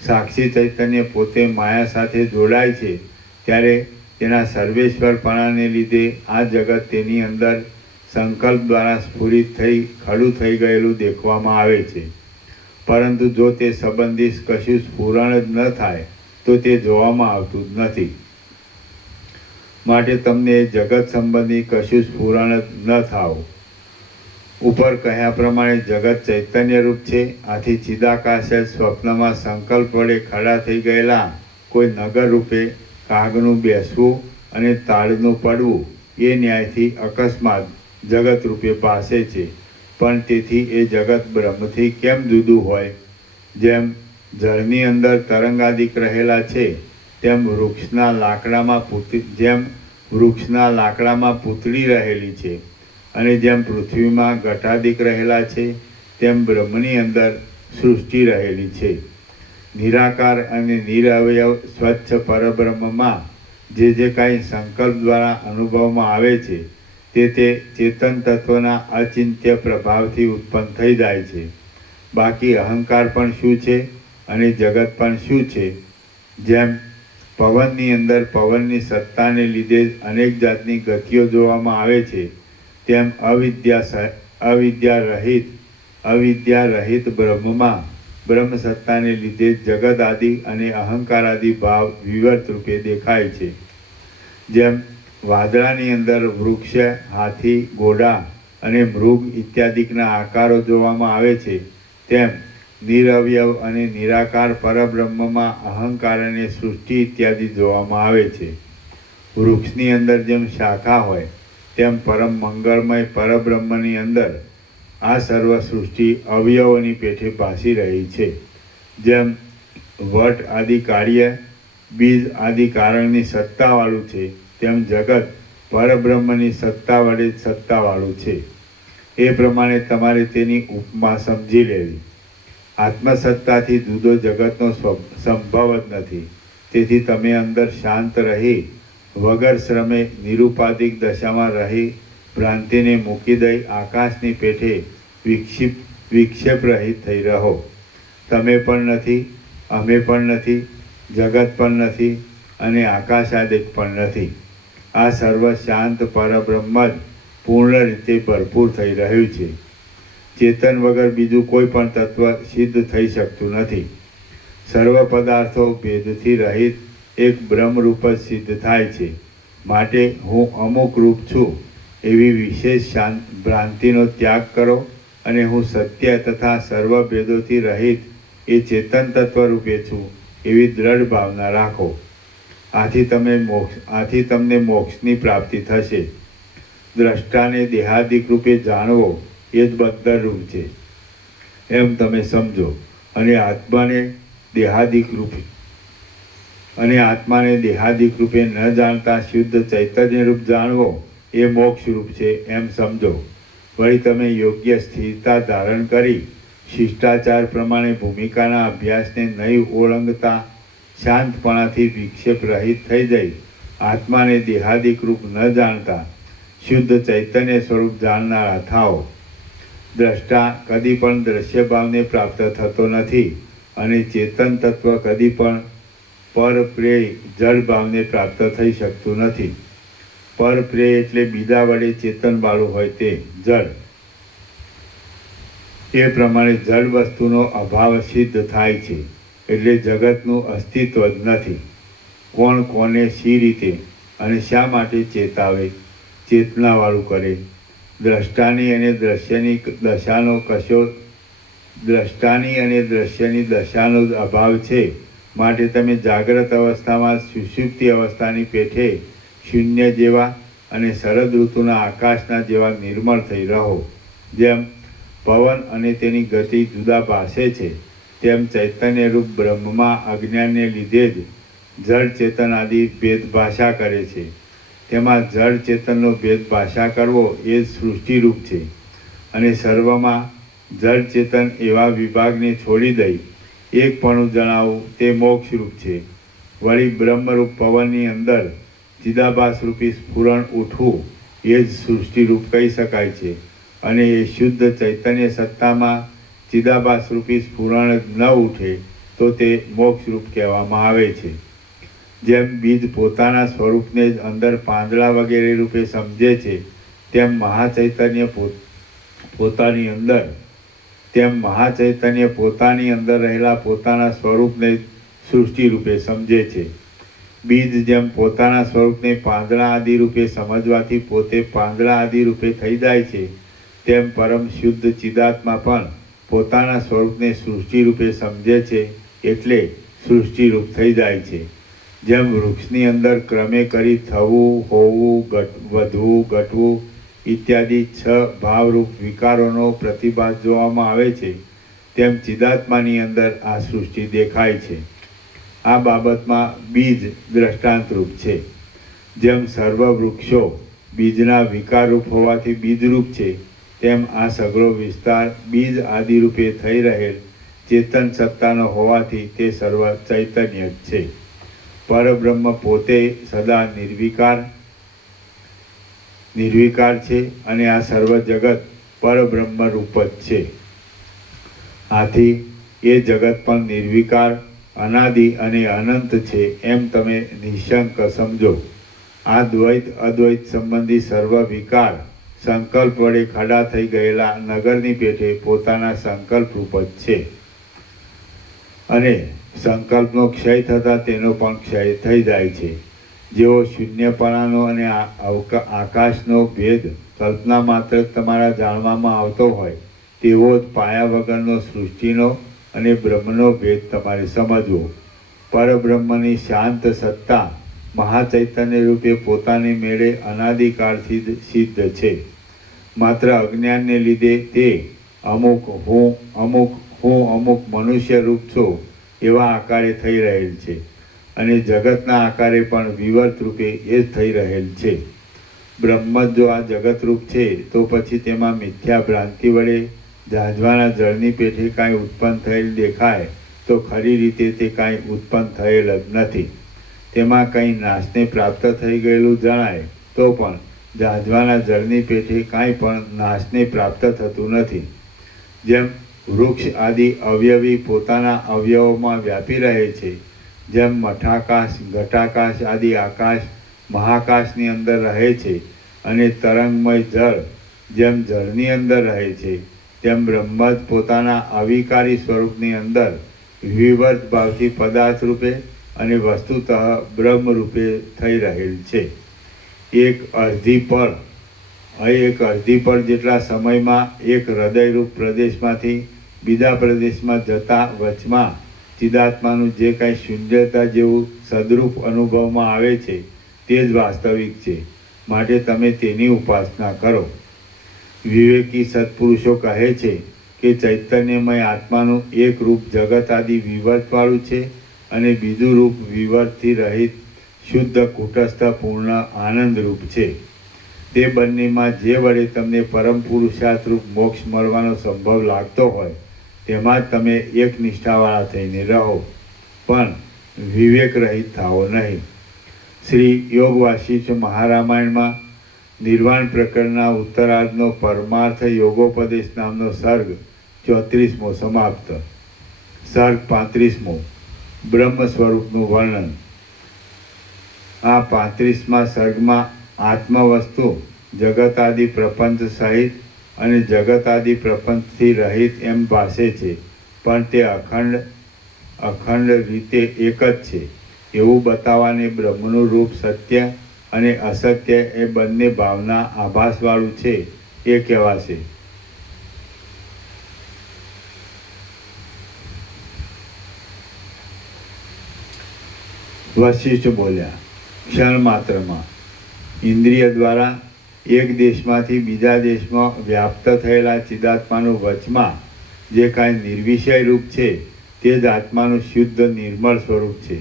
સાક્ષી ચૈતન્ય પોતે માયા સાથે જોડાય છે ત્યારે તેના સર્વેશ્વરપણાને લીધે આ જગત તેની અંદર સંકલ્પ દ્વારા સ્ફુરિત થઈ ખડું થઈ ગયેલું દેખવામાં આવે છે. પરંતુ જો તે સંબંધી કશું સ્ફુરણ જ ન થાય તો તે જોવામાં આવતું જ નથી. માટે તમને જગત સંબંધી કશું સ્ફુરણ જ ન થાવ. ઉપર કહ્યા પ્રમાણે જગત ચૈતન્ય રૂપ છે. આથી ચિદાકાશ સ્વપ્નમાં સંકલ્પ વડે ખડા થઈ ગયેલા કોઈ નગર રૂપે કાગનું બેસવું અને તાળનું પડવું એ ન્યાયથી અકસ્માત જગત રૂપે ભાસે છે. પણ તેથી એ જગત બ્રહ્મથી કેમ જુદું હોય? જેમ જળની અંદર તરંગાદિક રહેલા છે તેમ વૃક્ષના લાકડામાં પૂતળી રહેલી છે, અને જેમ પૃથ્વીમાં ઘટાદિક રહેલા છે તેમ બ્રહ્મની અંદર સૃષ્ટિ રહેલી છે. નિરાકાર અને નિરવયવ સ્વચ્છ પરબ્રહ્મમાં જે કાંઈ સંકલ્પ દ્વારા અનુભવમાં આવે છે તે ચેતન તત્વના અચિંત્ય પ્રભાવથી ઉત્પન્ન થઈ જાય છે. બાકી અહંકાર પણ શું છે અને જગત પણ શું છે? જેમ પવનની અંદર પવનની સત્તાને લીધે અનેક જાતની ગતિઓ જોવામાં આવે છે, તેમ અવિદ્યા રહિત બ્રહ્મમાં બ્રહ્મ સત્તાને લીધે જગત આદિ અને અહંકાર આદિ ભાવ વિવર્ત રૂપે દેખાય છે. જેમ વાદળાની અંદર વૃક્ષ, હાથી, ઘોડા અને મૃગ ઇત્યાદિકના આકારો જોવામાં આવે છે, તેમ નિરવયવ અને નિરાકાર પરબ્રહ્મમાં અહંકાર અને સૃષ્ટિ ઇત્યાદિ જોવામાં આવે છે. વૃક્ષની અંદર જેમ શાખા હોય તેમ પરમ મંગળમય પરબ્રહ્મની અંદર આ સર્વ સૃષ્ટિ અવયવોની પેઠે ભાસી રહી છે. જેમ વટ આદિ કાર્ય, બીજ આદિ કારણની સત્તાવાળું છે, તેમ જગત પરબ્રહ્મની સત્તા વડે સત્તાવાળું છે. એ પ્રમાણે તમારે તેની ઉપમા સમજી લેવી. આત્મસત્તાથી જુદો જગતનો સંભવ જ નથી. તેથી તમે અંદર શાંત રહી વગર શ્રમે નિરુપાધિક દશામાં રહી ભ્રાંતિને મૂકી દઈ આકાશની પેઠે વિક્ષેપ રહિત થઈ રહો. તમે પણ નથી, અમે પણ નથી, જગત પણ નથી અને આકાશાદિક પણ નથી. આ સર્વ શાંત પરબ્રહ્મ જ પૂર્ણ રીતે ભરપૂર થઈ રહ્યું છે. ચેતન વગર બીજું કોઈ પણ તત્વ સિદ્ધ થઈ શકતું નથી. સર્વ પદાર્થો ભેદથી રહિત એક બ્રહ્મરૂપ જ સિદ્ધ થાય છે. માટે હું અમુક રૂપ છું એવી વિશેષ ભ્રાંતિનો ત્યાગ કરો અને હું સત્ય તથા સર્વ ભેદોથી રહિત એ ચેતન તત્વ રૂપે છું એવી દ્રઢ ભાવના રાખો. આથી તમને મોક્ષની પ્રાપ્તિ થશે. દ્રષ્ટાને દેહાદિક રૂપે જાણવો એ જ બંધનરૂપ છે એમ તમે સમજો, અને આત્માને દેહાદિક રૂપે ન જાણતા શુદ્ધ ચૈતન્ય રૂપ જાણવો એ મોક્ષ રૂપ છે એમ સમજો. વળી તમે યોગ્ય સ્થિરતા ધારણ કરી શિષ્ટાચાર પ્રમાણે ભૂમિકાના અભ્યાસને નહીં ઓળંગતા શાંતપણાથી વિક્ષેપ રહિત થઈ જઈ આત્માને દેહાદિક રૂપ ન જાણતા શુદ્ધ ચૈતન્ય સ્વરૂપ જાણનારા થાઓ. દ્રષ્ટા કદી પણ દ્રશ્ય ભાવને પ્રાપ્ત થતો નથી અને ચેતન તત્વ કદી પણ પરપ્રેય જળ ભાવને પ્રાપ્ત થઈ શકતું નથી. પરપ્રેય એટલે બીજા વડે ચેતનવાળું હોય તે જળ. એ પ્રમાણે જળ વસ્તુનો અભાવ સિદ્ધ થાય છે, એટલે જગતનું અસ્તિત્વ જ નથી. કોણ કોને શી રીતે અને શા માટે ચેતાવે, ચેતનાવાળું કરે? દ્રષ્ટાની અને દ્રશ્યની દશાનો અભાવ છે. માટે તમે જાગ્રત અવસ્થામાં સુષુપ્તિ અવસ્થાની પેઠે શૂન્ય જેવા અને શરદ ઋતુના આકાશના જેવા નિર્મળ થઈ રહો. જેમ પવન અને તેની ગતિ જુદા ભાસે છે, તેમ ચૈતન્યરૂપ બ્રહ્મમાં અજ્ઞાનને લીધે જ જળ ચેતન આદિ ભેદભાષા કરે છે. તેમાં જળ ચેતનનો ભેદભાષા કરવો એ સૃષ્ટિરૂપ છે, અને સર્વમાં જળ ચેતન એવા વિભાગને છોડી દઈ એકપણું જણાવવું તે મોક્ષરૂપ છે. વળી બ્રહ્મરૂપ પવનની અંદર ચિદાભાસરૂપી સ્ફુરણ ઉઠવું એ જ સૃષ્ટિરૂપ કહી શકાય છે, અને એ શુદ્ધ ચૈતન્ય સત્તામાં ચિદાભાસરૂપી સ્ફુરણ જ ન ઉઠે તો તે મોક્ષરૂપ કહેવામાં આવે છે. જેમ બીજ પોતાના સ્વરૂપને જ અંદર પાંદડા વગેરે રૂપે સમજે છે, તેમ મહાચૈતન્ય પોતાની અંદર રહેલા પોતાના સ્વરૂપને સૃષ્ટિ રૂપે સમજે છે. બીજ જેમ પોતાના સ્વરૂપને પાંદડા આદિ રૂપે સમજવાથી પોતે પાંદડા આદિ રૂપે થઈ જાય છે, તેમ પરમ શુદ્ધ ચિદાત્મા પણ પોતાના સ્વરૂપને સૃષ્ટિ રૂપે સમજે છે, એટલે સૃષ્ટિરૂપ થઈ જાય છે. જેમ વૃક્ષની અંદર ક્રમે કરી થવું, હોવું, વધવું, ઘટવું ઇત્યાદિ 6 ભાવરૂપ વિકારોનો પ્રતિભાસ જોવામાં આવે છે, તેમ ચિદાત્માની અંદર આ સૃષ્ટિ દેખાય છે. આ બાબતમાં બીજ દ્રષ્ટાંતરૂપ છે. જેમ સર્વ વૃક્ષો બીજના વિકારરૂપ હોવાથી બીજરૂપ છે, તેમ આ સઘળો વિસ્તાર બીજ આદિરૂપે થઈ રહેલ ચેતન સત્તાનો હોવાથી તે સર્વ ચૈતન્ય જ છે. પરબ્રહ્મ પોતે સદા નિર્વિકાર છે અને આ સર્વ જગત પરબ્રહ્મ રૂપ જ છે. આથી એ જગત પણ નિર્વિકાર, અનાદિ અને અનંત છે એમ તમે નિશંક સમજો. આ દ્વૈત અદ્વૈત સંબંધી સર્વ વિકાર સંકલ્પ વડે ખડા થઈ ગયેલા નગરની પેઠે પોતાના સંકલ્પ રૂપ જ છે અને સંકલ્પનો ક્ષય થતાં તેનો પણ ક્ષય થઈ જાય છે. જેવો શૂન્યપણાનો અને આકાશનો ભેદ કલ્પના માત્ર તમારા જાણવામાં આવતો હોય, તેવો જ પાયા વગરનો સૃષ્ટિનો અને બ્રહ્મનો ભેદ તમારે સમજવો. પરબ્રહ્મની શાંત સત્તા મહાચૈતન્ય રૂપે પોતાની મેળે અનાદિકાળથી જ સિદ્ધ છે. માત્ર અજ્ઞાનને લીધે તે અમુક મનુષ્ય રૂપ છો એવા આકારે થઈ રહેલ છે અને જગતના આકારે પણ વિવર્ત રૂપે એ જ થઈ રહેલ છે. બ્રહ્મ જો આ જગતરૂપ છે તો પછી તેમાં મિથ્યા ભ્રાંતિ વડે ઝાંઝવાના જળની પેઠે કાંઈ ઉત્પન્ન થયેલ દેખાય તો ખરી રીતે તે કાંઈ ઉત્પન્ન થયેલ જ નથી. તેમાં કંઈ નાશને પ્રાપ્ત થઈ ગયેલું જણાય તો પણ ઝાંઝવાના જળની પેઠે કાંઈ પણ નાશને પ્રાપ્ત થતું નથી. જેમ વૃક્ષ આદિ અવયવી પોતાના અવયવોમાં વ્યાપી રહે છે, જેમ મઠાકાશ, ઘટાકાશ આદિ આકાશ મહાકાશની અંદર રહે છે અને તરંગમય જળ જેમ જળની અંદર રહે છે, તેમ બ્રહ્મ જ પોતાના અવિકારી સ્વરૂપની અંદર વિવર્ત ભાવથી પદાર્થ રૂપે અને વસ્તુતઃ બ્રહ્મ રૂપે થઈ રહેલ છે. એક અડધી પળ જેટલા સમયમાં એક હૃદયરૂપ પ્રદેશમાંથી બીજા પ્રદેશમાં જતા વચમાં ચિદાત્માનું જે કાંઈ શૂન્યતા જેવું સદરૂપ અનુભવમાં આવે છે તે જ વાસ્તવિક છે. માટે તમે તેની ઉપાસના કરો. વિવેકી સત્પુરુષો કહે છે કે ચૈતન્યમય આત્માનું એક રૂપ જગત આદિ વિવર્તવાળું છે અને બીજું રૂપ વિવર્તથી રહિત શુદ્ધ કુટસ્થ પૂર્ણ આનંદરૂપ છે. તે બંનેમાં જે વડે તમને પરમ પુરુષાર્થરૂપ મોક્ષ મળવાનો સંભવ લાગતો હોય તેમાં જ તમે એક નિષ્ઠાવાળા થઈને રહો, પણ વિવેક રહિત થાઓ નહીં. શ્રી યોગ વાસિષ્ઠ મહારામાયણમાં નિર્વાણ પ્રકરણના ઉત્તરાર્ધનો પરમાર્થ યોગોપદેશ નામનો સર્ગ 34મો સમાપ્ત. સર્ગ 35મો બ્રહ્મ સ્વરૂપનું વર્ણન. આ 35મા સર્ગમાં આત્મવસ્તુ જગત આદિ પ્રપંચ સહિત અને જગત આદિ પ્રપંચથી રહિત એમ ભાસે છે, પણ તે અખંડ રીતે એક જ છે એવું બતાવવાને બ્રહ્મનું રૂપ સત્ય અને અસત્ય એ બંને ભાવના આભાસવાળું છે એ કહેવાશે. વશિષ્ઠ બોલ્યા, ક્ષણ માત્રમાં ઇન્દ્રિય દ્વારા એક દેશમાંથી બીજા દેશમાં વ્યાપ્ત થયેલા ચિદાત્માનું વચમાં જે કાંઈ નિર્વિષય રૂપ છે તે જ આત્માનું શુદ્ધ નિર્મળ સ્વરૂપ છે.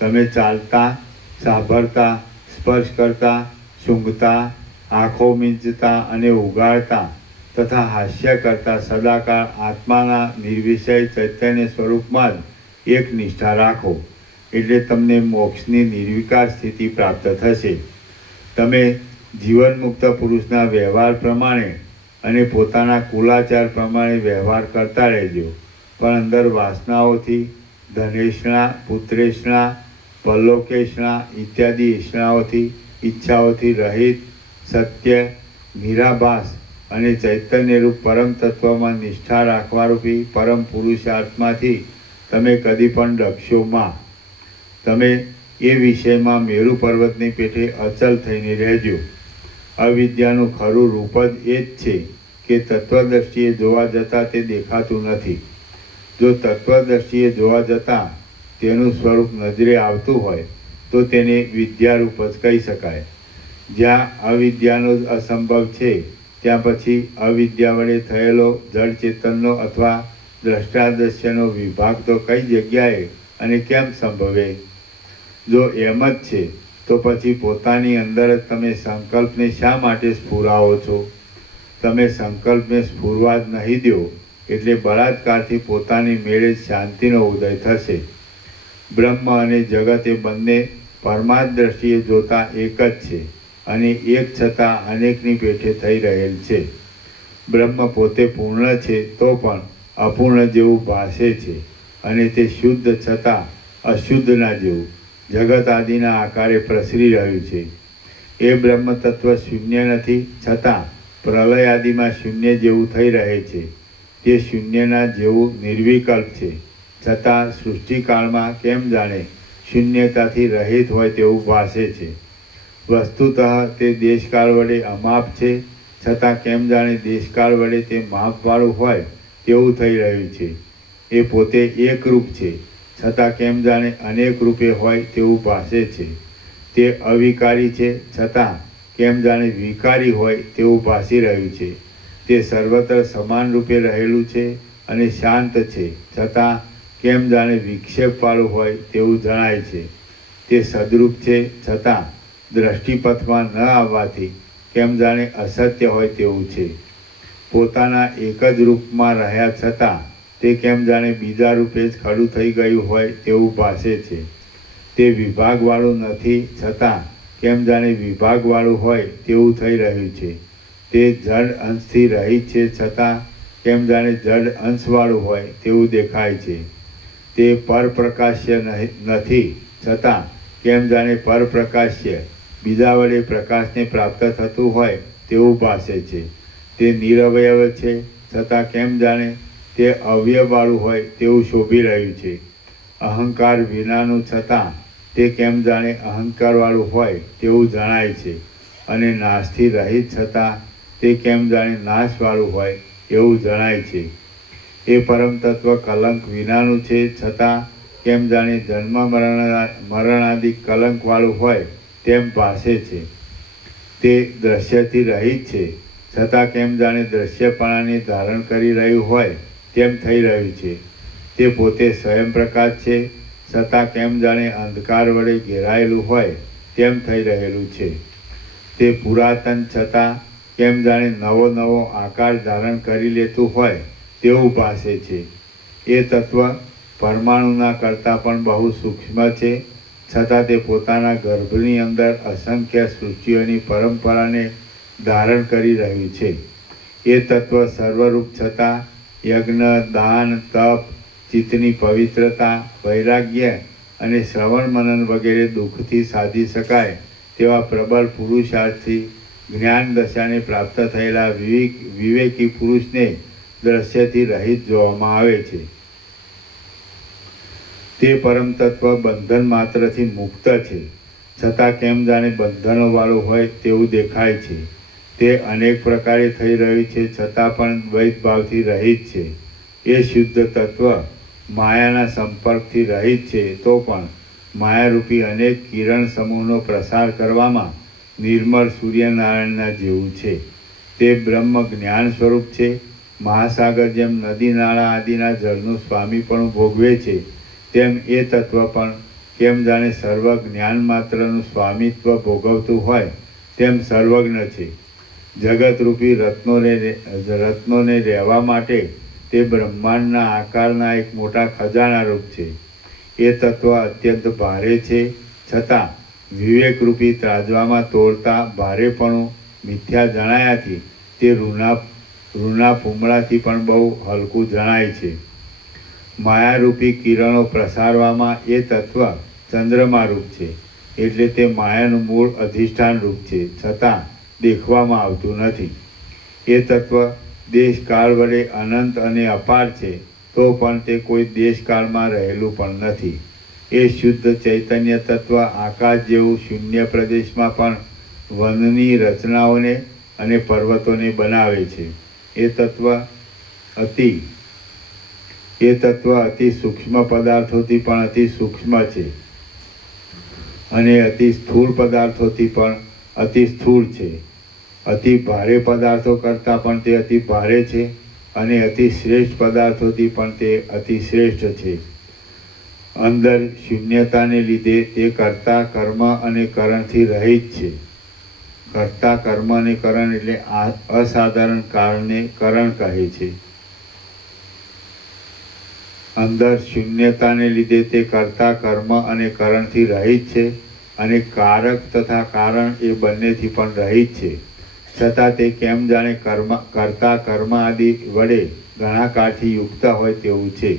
તમે ચાલતા, સાંભળતા, સ્પર્શ કરતા, સૂંઘતા, આંખો મીંચતા અને ઉગાડતા તથા હાસ્ય કરતા સદાકાળ આત્માના નિર્વિષય ચૈતન્ય સ્વરૂપમાં જ એક નિષ્ઠા રાખો, એટલે તમને મોક્ષની નિર્વિકાર સ્થિતિ પ્રાપ્ત થશે. તમે જીવનમુક્ત પુરુષના વ્યવહાર પ્રમાણે અને પોતાના કુલાચાર પ્રમાણે વ્યવહાર કરતા રહેજો, પણ અંદર વાસનાઓથી, ધનેષણા, પુત્રેષણા, પલ્લોકેષણા ઇત્યાદિ ઈચ્છાઓથી રહિત સત્ય, નિરાભાસ અને ચૈતન્યરૂપ પરમ તત્વમાં નિષ્ઠા રાખવારૂપી પરમ પુરુષાર્થમાંથી તમે કદી પણ ડગશો માં. તમે એ વિષયમાં મેરુ પર્વતની પેઠે અચલ થઈને રહેજો. અવિદ્યાનું ખરું રૂપ જ એ જ છે કે તત્વદ્રષ્ટિએ જોવા જતાં તે દેખાતું નથી. જો તત્વદ્રષ્ટિએ જોવા જતાં તેનું સ્વરૂપ નજરે આવતું હોય તો તેને વિદ્યારૂપ જ કહી શકાય. જ્યાં અવિદ્યાનો અસંભવ છે ત્યાં પછી અવિદ્યા વડે થયેલો જળ ચેતનનો અથવા દ્રષ્ટાદ્રશ્યનો વિભાગ તો કઈ જગ્યાએ અને કેમ સંભવે? જો એમ જ છે તો પછી પોતાની અંદર જ તમે સંકલ્પને શા માટે સ્ફુરાવો છો? તમે સંકલ્પને સ્ફુરવા જ નહીં દો એટલે બળાત્કારથી પોતાની મેળે જ શાંતિનો ઉદય થશે. બ્રહ્મ અને જગત એ બંને પરમાર્થ દ્રષ્ટિએ જોતા એક જ છે અને એક છતાં અનેકની પેઠે થઈ રહેલ છે. બ્રહ્મ પોતે પૂર્ણ છે તો પણ અપૂર્ણ જેવું ભાસે છે અને તે શુદ્ધ છતાં અશુદ્ધના જેવું જગત આદિના આકારે પ્રસરી રહ્યું છે. એ બ્રહ્મ તત્વ શૂન્ય નથી છતાં પ્રલય આદિમાં શૂન્ય જેવું થઈ રહે છે. તે શૂન્યના જેવું નિર્વિકલ્પ છે છતાં સૃષ્ટિકાળમાં કેમ જાણે શૂન્યતાથી રહિત હોય તેવું ભાસે છે. વસ્તુતઃ તે દેશકાળ વડે અમાપ છે છતાં કેમ જાણે દેશકાળ વડે તે માપવાળું હોય તેવું થઈ રહ્યું છે. એ પોતે એકરૂપ છે છતાં કેમ જાણે અનેક રૂપે હોય તેવું ભાસે છે. તે અવિકારી છે છતાં કેમ જાણે વિકારી હોય તેવું ભાસી રહ્યું છે. તે સર્વત્ર સમાન રૂપે રહેલું છે અને શાંત છે છતાં કેમ જાણે વિક્ષેપવાળું હોય તેવું જણાય છે. તે સદરૂપ છે છતાં દ્રષ્ટિપથમાં ન આવવાથી કેમ જાણે અસત્ય હોય તેવું છે. પોતાના એક જ રૂપમાં રહ્યા છતાં તે કેમ જાણે બીજા રૂપે જ ખડું થઈ ગયું હોય તેવું ભાસે છે. તે વિભાગવાળું નથી છતાં કેમ જાણે વિભાગવાળું હોય તેવું થઈ રહ્યું છે. તે જડ અંશથી રહિત છે છતાં કેમ જાણે જડ અંશવાળું હોય તેવું દેખાય છે. તે પરપ્રકાશ્ય નથી છતાં કેમ જાણે પરપ્રકાશ્ય બીજા વડે પ્રકાશને પ્રાપ્ત થતું હોય તેવું ભાસે છે. તે નિરવયવ છે છતાં કેમ જાણે તે અવયવવાળું હોય તેવું શોભી રહ્યું છે. અહંકાર વિનાનું છતાં તે કેમ જાણે અહંકારવાળું હોય તેવું જણાય છે અને નાશથી રહિત છતાં તે કેમ જાણે નાશવાળું હોય એવું જણાય છે. એ પરમ તત્વ કલંક વિનાનું છે છતાં કેમ જાણે જન્મ મરણાદિ કલંકવાળું હોય તેમ ભાસે છે. તે દ્રશ્યથી રહિત છે છતાં કેમ જાણે દ્રશ્યપણાને ધારણ કરી રહ્યું હોય તેમ થઈ રહ્યું છે. તે પોતે સ્વયં પ્રકાશ છે છતાં કેમ જાણે અંધકાર વડે ઘેરાયેલું હોય તેમ થઈ રહેલું છે. તે પુરાતન છતાં કેમ જાણે નવો નવો આકાર ધારણ કરી લેતું હોય તેવું ભાસે છે. એ તત્વ પરમાણુના કરતાં પણ બહુ સૂક્ષ્મ છે છતાં તે પોતાના ગર્ભની અંદર અસંખ્ય સૃષ્ટિઓની પરંપરાને ધારણ કરી રહ્યું છે. એ તત્વ સર્વરૂપ છતાં યજ્ઞ, દાન, તપ, ચિત્તની પવિત્રતા, વૈરાગ્ય અને શ્રવણ મનન વગેરે દુઃખથી સાધી શકાય તેવા પ્રબળ પુરુષાર્થથી જ્ઞાન દશાને પ્રાપ્ત થયેલા વિવેકી પુરુષને દ્રશ્યથી રહિત જોવામાં આવે છે. તે પરમ તત્વ બંધન માત્રથી મુક્ત છે છતાં કેમ જાણે બંધનોવાળું હોય તેવું દેખાય છે. તે અનેક પ્રકારે થઈ રહ્યું છે છતાં પણ દ્વૈત ભાવથી રહિત છે. એ શુદ્ધ તત્વ માયાના સંપર્કથી રહિત છે તો પણ માયારૂપી અનેક કિરણ સમૂહનો પ્રસાર કરવામાં નિર્મળ સૂર્યનારાયણના જેવું છે. તે બ્રહ્મ જ્ઞાન સ્વરૂપ છે. મહાસાગર જેમ નદી નાળા આદિના જળનું સ્વામીપણું ભોગવે છે તેમ એ તત્વ પણ કેમ જાણે સર્વ જ્ઞાન માત્રનું સ્વામિત્વ ભોગવતું હોય તેમ સર્વજ્ઞ છે. જગતરૂપી રત્નોને રહેવા માટે તે બ્રહ્માંડના આકારના એક મોટા ખજાના રૂપ છે. એ તત્વ અત્યંત ભારે છે છતાં વિવેકરૂપી ત્રાજવામાં તોડતા ભારેપણું મિથ્યા જણાયાથી તે રૂના પૂમડાથી પણ બહુ હલકું જણાય છે. માયારૂપી કિરણો પ્રસારવામાં એ તત્વ ચંદ્રમા રૂપ છે એટલે તે માયાનું મૂળ અધિષ્ઠાન રૂપ છે છતાં દેખવામાં આવતું નથી. એ તત્વ દેશકાળ વડે અનંત અને અપાર છે તો પણ તે કોઈ દેશકાળમાં રહેલું પણ નથી. એ શુદ્ધ ચૈતન્ય તત્વ આકાશ જેવું શૂન્ય પ્રદેશમાં પણ વનની રચનાઓને અને પર્વતોને બનાવે છે. એ તત્વ અતિ સૂક્ષ્મ પદાર્થોથી પણ અતિ સૂક્ષ્મ છે. અને અતિ સ્થૂળ પદાર્થોથી પણ અતિ સ્થૂળ છે. અતિ ભારે પદાર્થો કરતાં પણ તે અતિ ભારે છે અને અતિ શ્રેષ્ઠ પદાર્થોથી પણ તે અતિ શ્રેષ્ઠ છે. અંદર શૂન્યતાને લીધે તે કર્તા કર્મ અને કરણથી રહિત છે. કર્તા કર્મ અને કરણ એટલે અસાધારણ કારણને કરણ કહે છે. અંદર શૂન્યતાને લીધે તે કર્તા કર્મ અને કરણથી રહિત છે અને કારક તથા કારણ એ બંનેથી પણ રહિત છે. છતાં તે કેમ જાણે કર્તા કર્મ આદિ વડે ઘણા કાળથી યુક્ત હોય તેવું છે.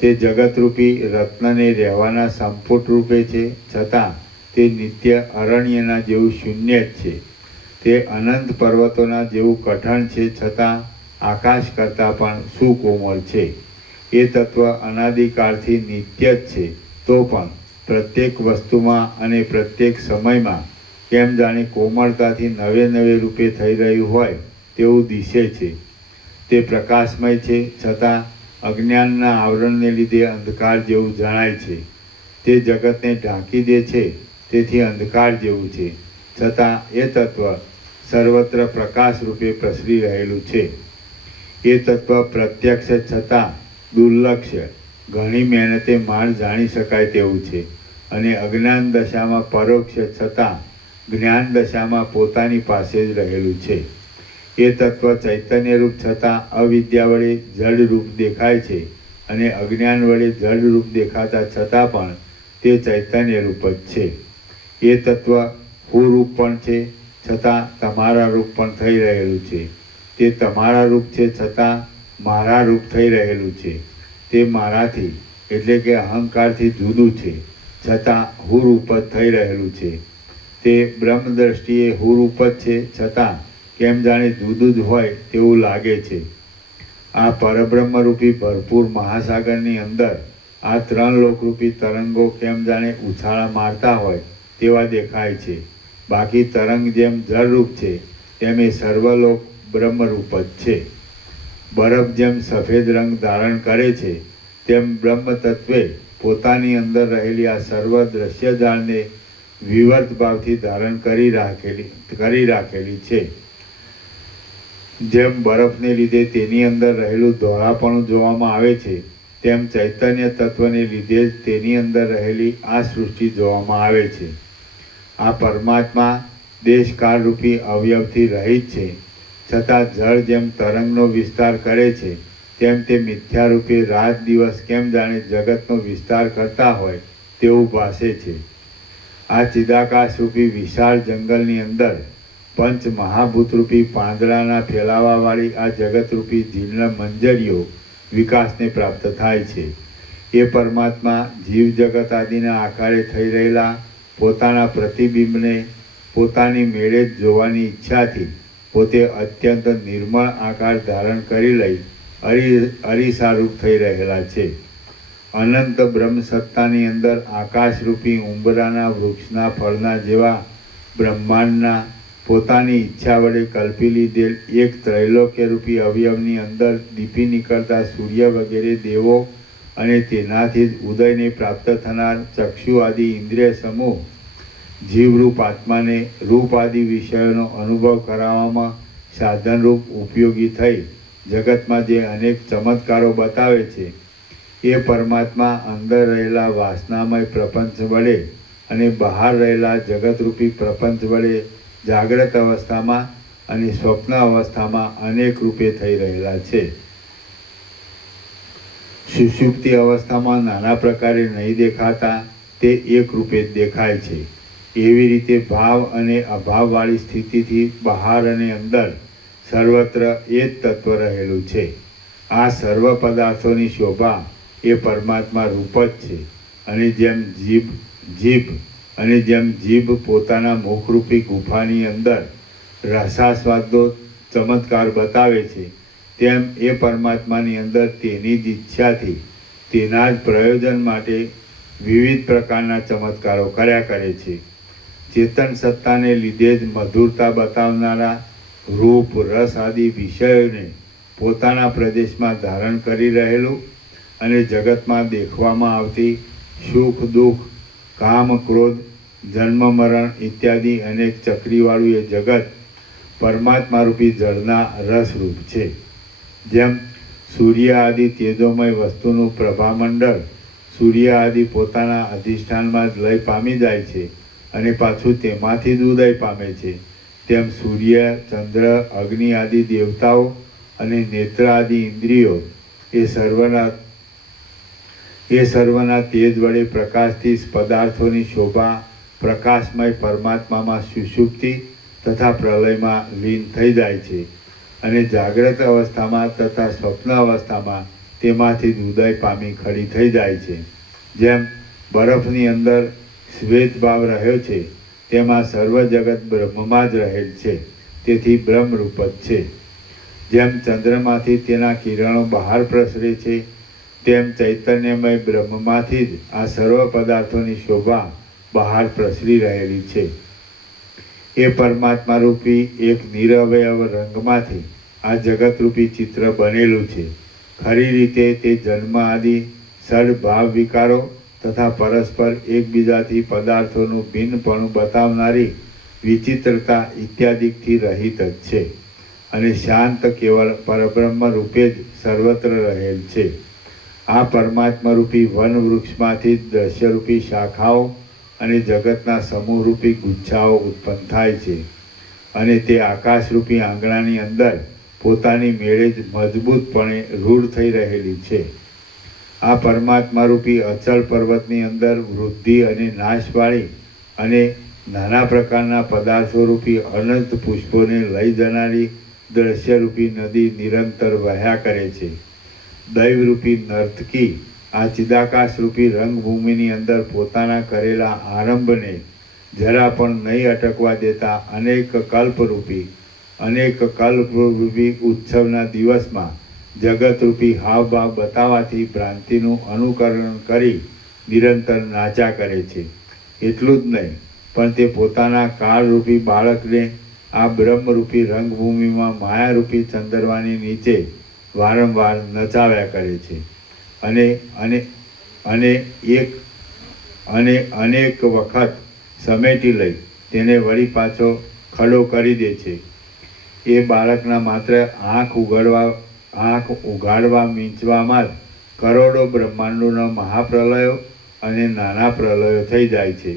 તે જગતરૂપી રત્નને રહેવાના સંપુટ રૂપે છે, છતાં તે નિત્ય અરણ્યના જેવું શૂન્ય જ છે. તે અનંત પર્વતોના જેવું કઠણ છે, છતાં આકાશ કરતાં પણ સુકોમળ છે. એ તત્વ અનાદિકાળથી નિત્ય જ છે, તો પણ પ્રત્યેક વસ્તુમાં અને પ્રત્યેક સમયમાં કેમ જાણે કોમળતાથી નવે નવે રૂપે થઈ રહ્યું હોય તેવું દિશે છે. તે પ્રકાશમય છે, છતાં અજ્ઞાનના આવરણને લીધે અંધકાર જેવું જણાય છે. તે જગતને ઢાંકી દે છે, તેથી અંધકાર જેવું છે, છતાં એ તત્વ સર્વત્ર પ્રકાશ રૂપે પ્રસરી રહેલું છે. એ તત્વ પ્રત્યક્ષ છતાં દુર્લક્ષ્ય, ઘણી મહેનતે માણ જાણી શકાય તેવું છે અને અજ્ઞાન દશામાં પરોક્ષ છતાં જ્ઞાન દશામાં પોતાની પાસે જ રહેલું છે. એ તત્વ ચૈતન્ય રૂપ છતાં અવિદ્યા વડે જડ રૂપ દેખાય છે અને અજ્ઞાન વડે જડ રૂપ દેખાતા છતાં પણ તે ચૈતન્ય રૂપ જ છે. એ તત્વ હુરૂપ પણ છે, છતાં તમારા રૂપ પણ થઈ રહેલું છે. તે તમારા રૂપ છે, છતાં મારા રૂપ થઈ રહેલું છે. તે મારાથી એટલે કે અહંકારથી જુદું છે, છતાં હુરૂપ જ થઈ રહેલું છે. તે બ્રહ્મ દ્રષ્ટિએ હુરૂપ જ છે, છતાં કેમ જાણે જુદું જ હોય તેવું લાગે છે. આ પરબ્રહ્મરૂપી ભરપૂર મહાસાગરની અંદર આ ત્રણ લોકરૂપી તરંગો કેમ જાણે ઉછાળા મારતા હોય તેવા દેખાય છે. બાકી તરંગ જેમ જળરૂપ છે તેમ એ સર્વલોક બ્રહ્મરૂપ જ છે. બરફ જેમ સફેદ રંગ ધારણ કરે છે તેમ બ્રહ્મ તત્વે પોતાની અંદર રહેલી આ સર્વ દ્રશ્ય જાળને વિવર્ત ભાવથી ધારણ કરી રાખેલી છે. જેમ બરફને લીધે તેની અંદર રહેલું ધોળાપણું જોવામાં આવે છે, તેમ ચૈતન્ય તત્વને લીધે જ તેની અંદર રહેલી આ સૃષ્ટિ જોવામાં આવે છે. આ પરમાત્મા દેશકાળરૂપી અવયવથી રહિત છે, છતાં જળ જેમ તરંગનો વિસ્તાર કરે છે તેમ તે મિથ્યારૂપે રાત દિવસ કેમ જાણે જગતનો વિસ્તાર કરતા હોય તેવું ભાસે છે. આ ચિદાકાશરૂપી વિશાળ જંગલની અંદર પંચ મહાભૂતરૂપી પાંદડાના ફેલાવાવાળી આ જગતરૂપી જીર્ણ મંજરીઓ વિકાસને પ્રાપ્ત થાય છે. એ પરમાત્મા જીવ જગત આદિના આકારે થઈ રહેલા પોતાના પ્રતિબિંબને પોતાની મેળે જ જોવાની ઈચ્છાથી પોતે અત્યંત નિર્મળ આકાર ધારણ કરી લઈ અરીસારૂપ થઈ રહેલા છે. અનંત બ્રહ્મ સત્તાની અંદર આકાશરૂપી ઉંબરાના વૃક્ષના ફળના જેવા બ્રહ્માંડના પોતાની ઈચ્છા વડે કલ્પી લીધેલ એક ત્રૈલોક્યરૂપી અવયવની અંદર દીપી નીકળતા સૂર્ય વગેરે દેવો અને તેનાથી જ ઉદયને પ્રાપ્ત થનાર ચક્ષુ આદિ ઇન્દ્રિય સમૂહ જીવરૂપ આત્માને રૂપ આદિ વિષયોનો અનુભવ કરાવવામાં સાધનરૂપ ઉપયોગી થઈ જગતમાં જે અનેક ચમત્કારો બતાવે છે, એ પરમાત્મા અંદર રહેલા વાસનામય પ્રપંચ વડે અને બહાર રહેલા જગતરૂપી પ્રપંચ વડે જાગ્રત અવસ્થામાં અને સ્વપ્ન અવસ્થામાં અનેક રૂપે થઈ રહેલા છે. સુષુપ્તિ અવસ્થામાં નાના પ્રકારે નહીં દેખાતા તે એક રૂપે જ દેખાય છે. એવી રીતે ભાવ અને અભાવવાળી સ્થિતિથી બહાર અને અંદર સર્વત્ર એ જ તત્વ રહેલું છે. આ સર્વ પદાર્થોની શોભા એ પરમાત્મા રૂપ જ છે. અને જેમ જીભ પોતાના મુખરૂપી ગુફાની અંદર રસાસ્વાદનો ચમત્કાર બતાવે છે, તેમ એ પરમાત્માની અંદર તેની જ ઈચ્છાથી તેના જ પ્રયોજન માટે વિવિધ પ્રકારના ચમત્કારો કર્યા કરે છે. ચેતન સત્તાને લીધે જ મધુરતા બતાવનારા રૂપ રસ આદિ વિષયોને પોતાના પ્રદેશમાં ધારણ કરી રહેલું અને જગતમાં દેખવામાં આવતી સુખ દુઃખ કામ ક્રોધ જન્મ મરણ ઇત્યાદિ અનેક ચક્રીવાળું એ જગત પરમાત્મા રૂપી જળના રસરૂપ છે. જેમ સૂર્ય આદિ તેજોમય વસ્તુનું પ્રભામંડળ સૂર્ય આદિ પોતાના અધિષ્ઠાનમાં જ લય પામી જાય છે અને પાછું તેમાંથી જ ઉદય પામે છે, તેમ સૂર્ય, ચંદ્ર, અગ્નિ આદિ દેવતાઓ અને નેત્ર આદિ ઇન્દ્રિયો એ સર્વના તેજ વડે પ્રકાશથી પદાર્થોની શોભા પ્રકાશમય પરમાત્મામાં સુષુપ્તિ તથા પ્રલયમાં લીન થઈ જાય છે અને જાગ્રત અવસ્થામાં તથા સ્વપ્ન અવસ્થામાં તેમાંથી જ ઉદય પામી ખડી થઈ જાય છે. જેમ બરફની અંદર શ્વેત ભાવ રહ્યો છે તેમાં સર્વ જગત બ્રહ્મમાં જ રહેલ છે, તેથી બ્રહ્મરૂપ જ છે. જેમ ચંદ્રમાંથી તેના કિરણો બહાર પ્રસરે છે તેમ ચૈતન્યમય બ્રહ્મમાંથી જ આ સર્વ પદાર્થોની શોભા બહાર પ્રસરી રહેલી છે. એ પરમાત્મા રૂપી એક નિરવયવ રંગમાંથી આ જગતરૂપી ચિત્ર બનેલું છે. ખરી રીતે તે જન્મ આદિ સદભાવ વિકારો તથા પરસ્પર એકબીજાથી પદાર્થોનું ભિન્નપણું બતાવનારી વિચિત્રતા ઇત્યાદિથી રહિત જ છે અને શાંત કેવળ પરબ્રહ્મ રૂપે જ સર્વત્ર રહેલ છે. આ પરમાત્મા રૂપી વન વૃક્ષમાંથી જ દ્રશ્યરૂપી શાખાઓ અને જગતના સમૂહરૂપી ગુચ્છાઓ ઉત્પન્ન થાય છે અને તે આકાશરૂપી આંગણાની અંદર પોતાની મેળે જ મજબૂતપણે રૂઢ થઈ રહેલી છે. આ પરમાત્મા રૂપી અચળ પર્વતની અંદર વૃદ્ધિ અને નાશવાળી અને નાના પ્રકારના પદાર્થો રૂપી અનંત પુષ્પોને લઈ જનારી દ્રશ્યરૂપી નદી નિરંતર વહ્યા કરે છે. દૈવરૂપી નર્તકી આ ચિદાકાશરૂપી રંગભૂમિની અંદર પોતાના કરેલા આરંભને જરા પણ નહીં અટકવા દેતા અનેક કલ્પરૂપી ઉત્સવના દિવસમાં જગતરૂપી હાવભાવ બતાવવાથી ભ્રાંતિનું અનુકરણ કરી નિરંતર નાચા કરે છે. એટલું જ નહીં પણ તે પોતાના કાળરૂપી બાળકને આ બ્રહ્મરૂપી રંગભૂમિમાં માયારૂપી ચંદરવાની નીચે વારંવાર નચાવ્યા કરે છે અને અનેક વખત સમેટી લઈ તેને વળી પાછો ખડો કરી દે છે. એ બાળકના માત્ર આંખ ઉઘાડવા મીંચવામાં જ કરોડો બ્રહ્માંડોના મહાપ્રલયો અને નાના પ્રલયો થઈ જાય છે.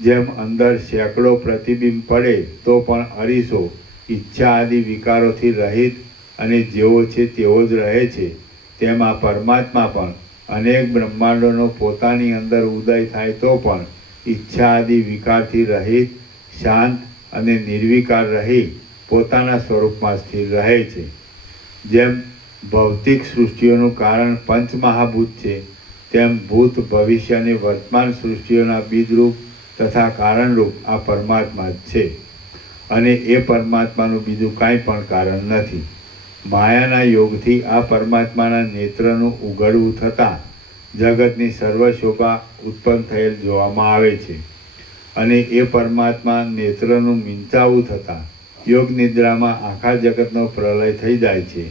જેમ અંદર સેંકડો પ્રતિબિંબ પડે તો પણ અરીસો ઈચ્છા આદિ વિકારોથી રહિત અને જેવો છે તેવો જ રહે છે, તેમ આ પરમાત્મા પણ અનેક બ્રહ્માંડોનો પોતાની અંદર ઉદય થાય તો પણ ઈચ્છા આદિ વિકારથી રહિત, શાંત અને નિર્વિકાર રહી પોતાના સ્વરૂપમાં સ્થિર રહે છે. જેમ ભૌતિક સૃષ્ટિઓનું કારણ પંચમહાભૂત છે, તેમ ભૂત, ભવિષ્ય અને વર્તમાન સૃષ્ટિઓના બીજરૂપ તથા કારણરૂપ આ પરમાત્મા જ છે અને એ પરમાત્માનું બીજું કાંઈ પણ કારણ નથી. માયાના યોગથી આ પરમાત્માના નેત્રનું ઉઘડવું થતાં જગતની સર્વ શોભા ઉત્પન્ન થયેલ જોવામાં આવે છે અને એ પરમાત્મા નેત્રનું મીંચાવું થતાં યોગ નિદ્રામાં આખા જગતનો પ્રલય થઈ જાય છે.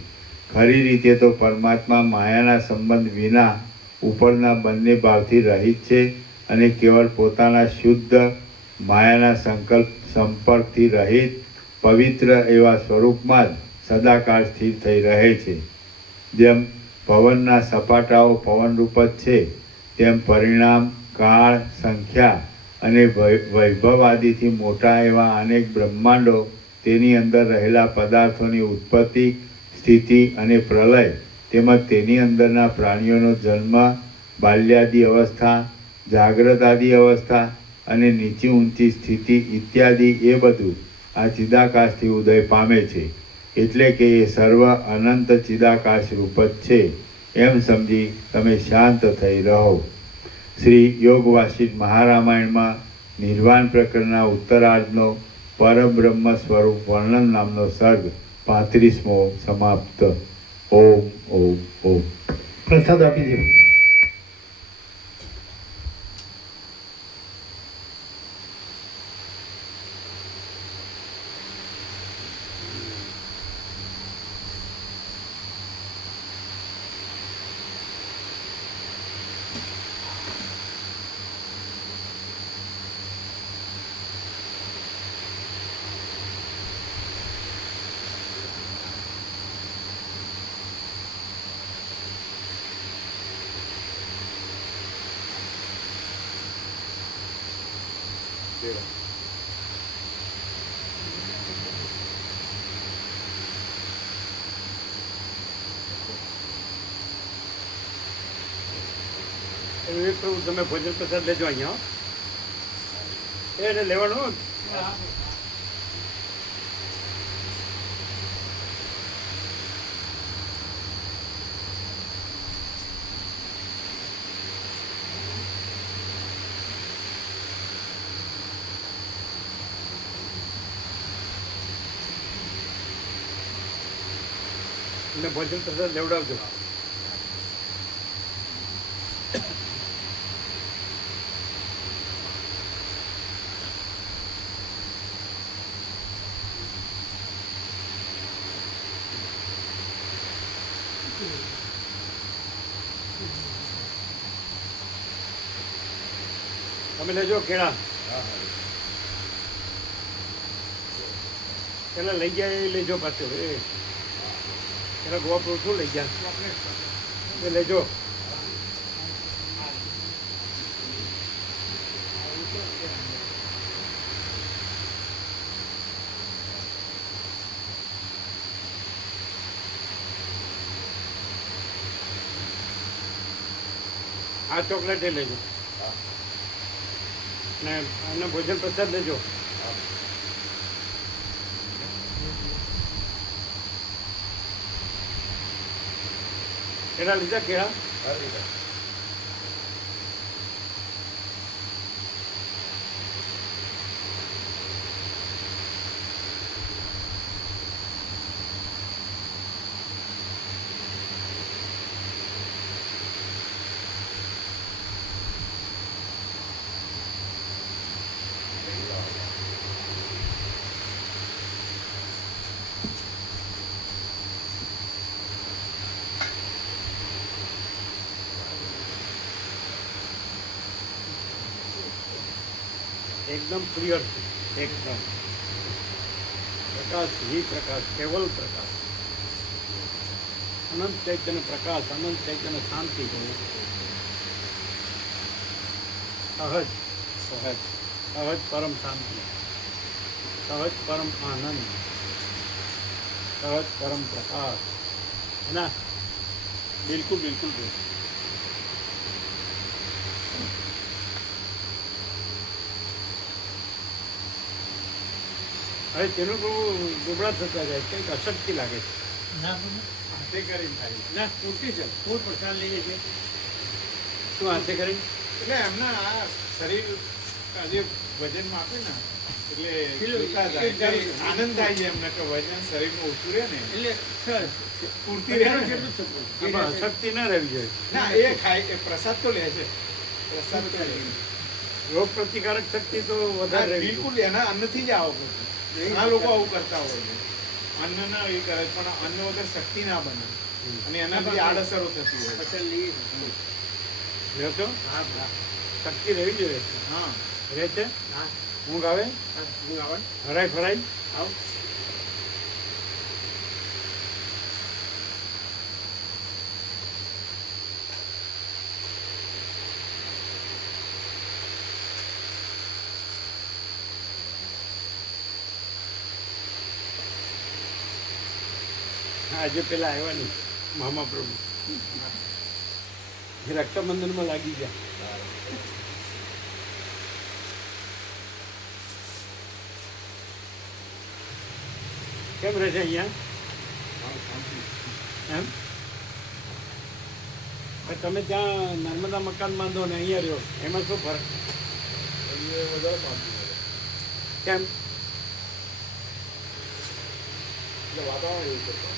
ખરી રીતે તો પરમાત્મા માયાના સંબંધ વિના ઉપરના બંને ભાવથી રહિત છે અને કેવળ પોતાના શુદ્ધ માયાના સંપર્કથી રહિત પવિત્ર એવા સ્વરૂપમાં જ સદાકાળ સ્થિર થઈ રહે છે. જેમ પવનના સપાટાઓ પવનરૂપ જ છે, તેમ પરિણામ, કાળ, સંખ્યા અને વૈભવ આદિથી મોટા એવા અનેક બ્રહ્માંડો તેની અંદર રહેલા પદાર્થોની ઉત્પત્તિ, સ્થિતિ અને પ્રલય તેમજ તેની અંદરના પ્રાણીઓનો જન્મ, બાલ્યાદિ અવસ્થા, જાગ્રતાદિ અવસ્થા અને નીચી ઊંચી સ્થિતિ ઇત્યાદિ એ બધું આ ચિદાકાશથી ઉદય પામે છે. એટલે કે એ સર્વ અનંત ચિદાકાશ રૂપ જ છે એમ સમજી તમે શાંત થઈ રહો. શ્રી યોગ વાસિષ્ઠ મહારામાયણમાં નિર્વાણ પ્રકરણના ઉત્તરાર્ધનો પરબ્રહ્મ સ્વરૂપ વર્ણન નામનો સર્ગ 35મો સમાપ્ત. ઓમ ઓમ ઓમ. પ્રસાદ આપી દો. ભેગા. એવું એક પ્રભુ તમે ભોજન પ્રસાદ લેજો અહીંયા હો. એને લેવાનું એને ભોજન પ્રસાદ લેવડાવજો. તમે લેજો કેળા. પેલા લઈ ગયા એ લેજો પાછું. પેલા ગોવા શું લઈ ગયા એ લેજો. આ ચોકલેટ એ લેજો ને અને ભોજન પ્રસાદ લેજો. કેળા લીધા કેળા. એકદમ ક્લિયર છે. એકદમ પ્રકાશ વી પ્રકાશ કેવલ પ્રકાશ અનંત ચૈતન્ય પ્રકાશ અનંત ચૈતન્ય શાંતિ સહજ સહજ સહજ પરમ શાંતિ સહજ પરમ આનંદ સહજ પરમ પ્રકાશ है ना. बिल्कुल बिल्कुल बिल्कुल. હવે તેનું દુબળા થતા જાય કંઈક અશક્તિ લાગે છે. ના બોલો. હાથે કરીને થાય ના પૂરતી છે. ફૂલ પ્રસાદ લઈએ છીએ શું હાથે કરી એટલે એમના આ શરીર આજે વજનમાં આપે ને એટલે પેલું જોતા જાય. એટલે આનંદ થાય છે એમને કે વજન શરીરનું ઓછું રહે ને એટલે સરસ પૂરતી રહે ને. કેટલું છપું અશક્તિ ના રહેવી જોઈએ. ના એ ખાય એ પ્રસાદ તો લે છે પ્રસાદ તો લે છે. રોગ પ્રતિકારક શક્તિ તો વધારે રહેવી બિલકુલ એના અન્નથી જ આવો ઘણા લોકો આવું કરતા હોય છે અન્ન ના એ કરે પણ અન્ન વગર શક્તિ ના બને અને એનાથી આડઅસરો થતી હોય જોઈએ. રહ્યો છો શક્તિ રહેવી જોઈએ. હા રહે છે. ઊંઘ આવે હરાય ફરાય આવ. આજે પેલા આવ્યા નહીં મામા પ્રભુ એ રક્ષાબંધનમાં લાગી ગયા. કેમ રહેશે અહીંયા એમ તમે ત્યાં નર્મદા મકાન બાંધો ને અહીંયા રહ્યો એમાં શું ફરક કેમ વાતાવરણ એવું કરતા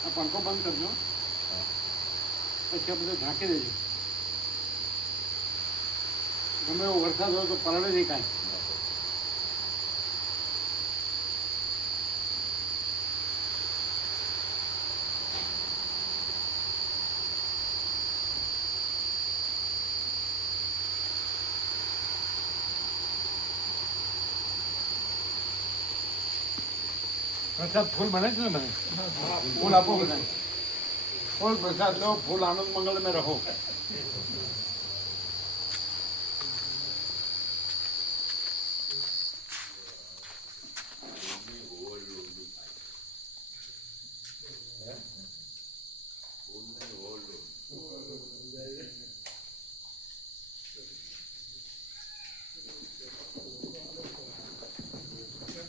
આ પંખો બંધ કરજો પછી આ બધું ઢાંકી દેજો ગમે એવો વરસાદ હોય તો પલળે નહીં કાંઈ પ્રસાદ ફૂલ બને છે ને મને ફૂલ આપો બધા ફૂલ પ્રસાદ લો ફૂલ આનંદ મંગલ में रहो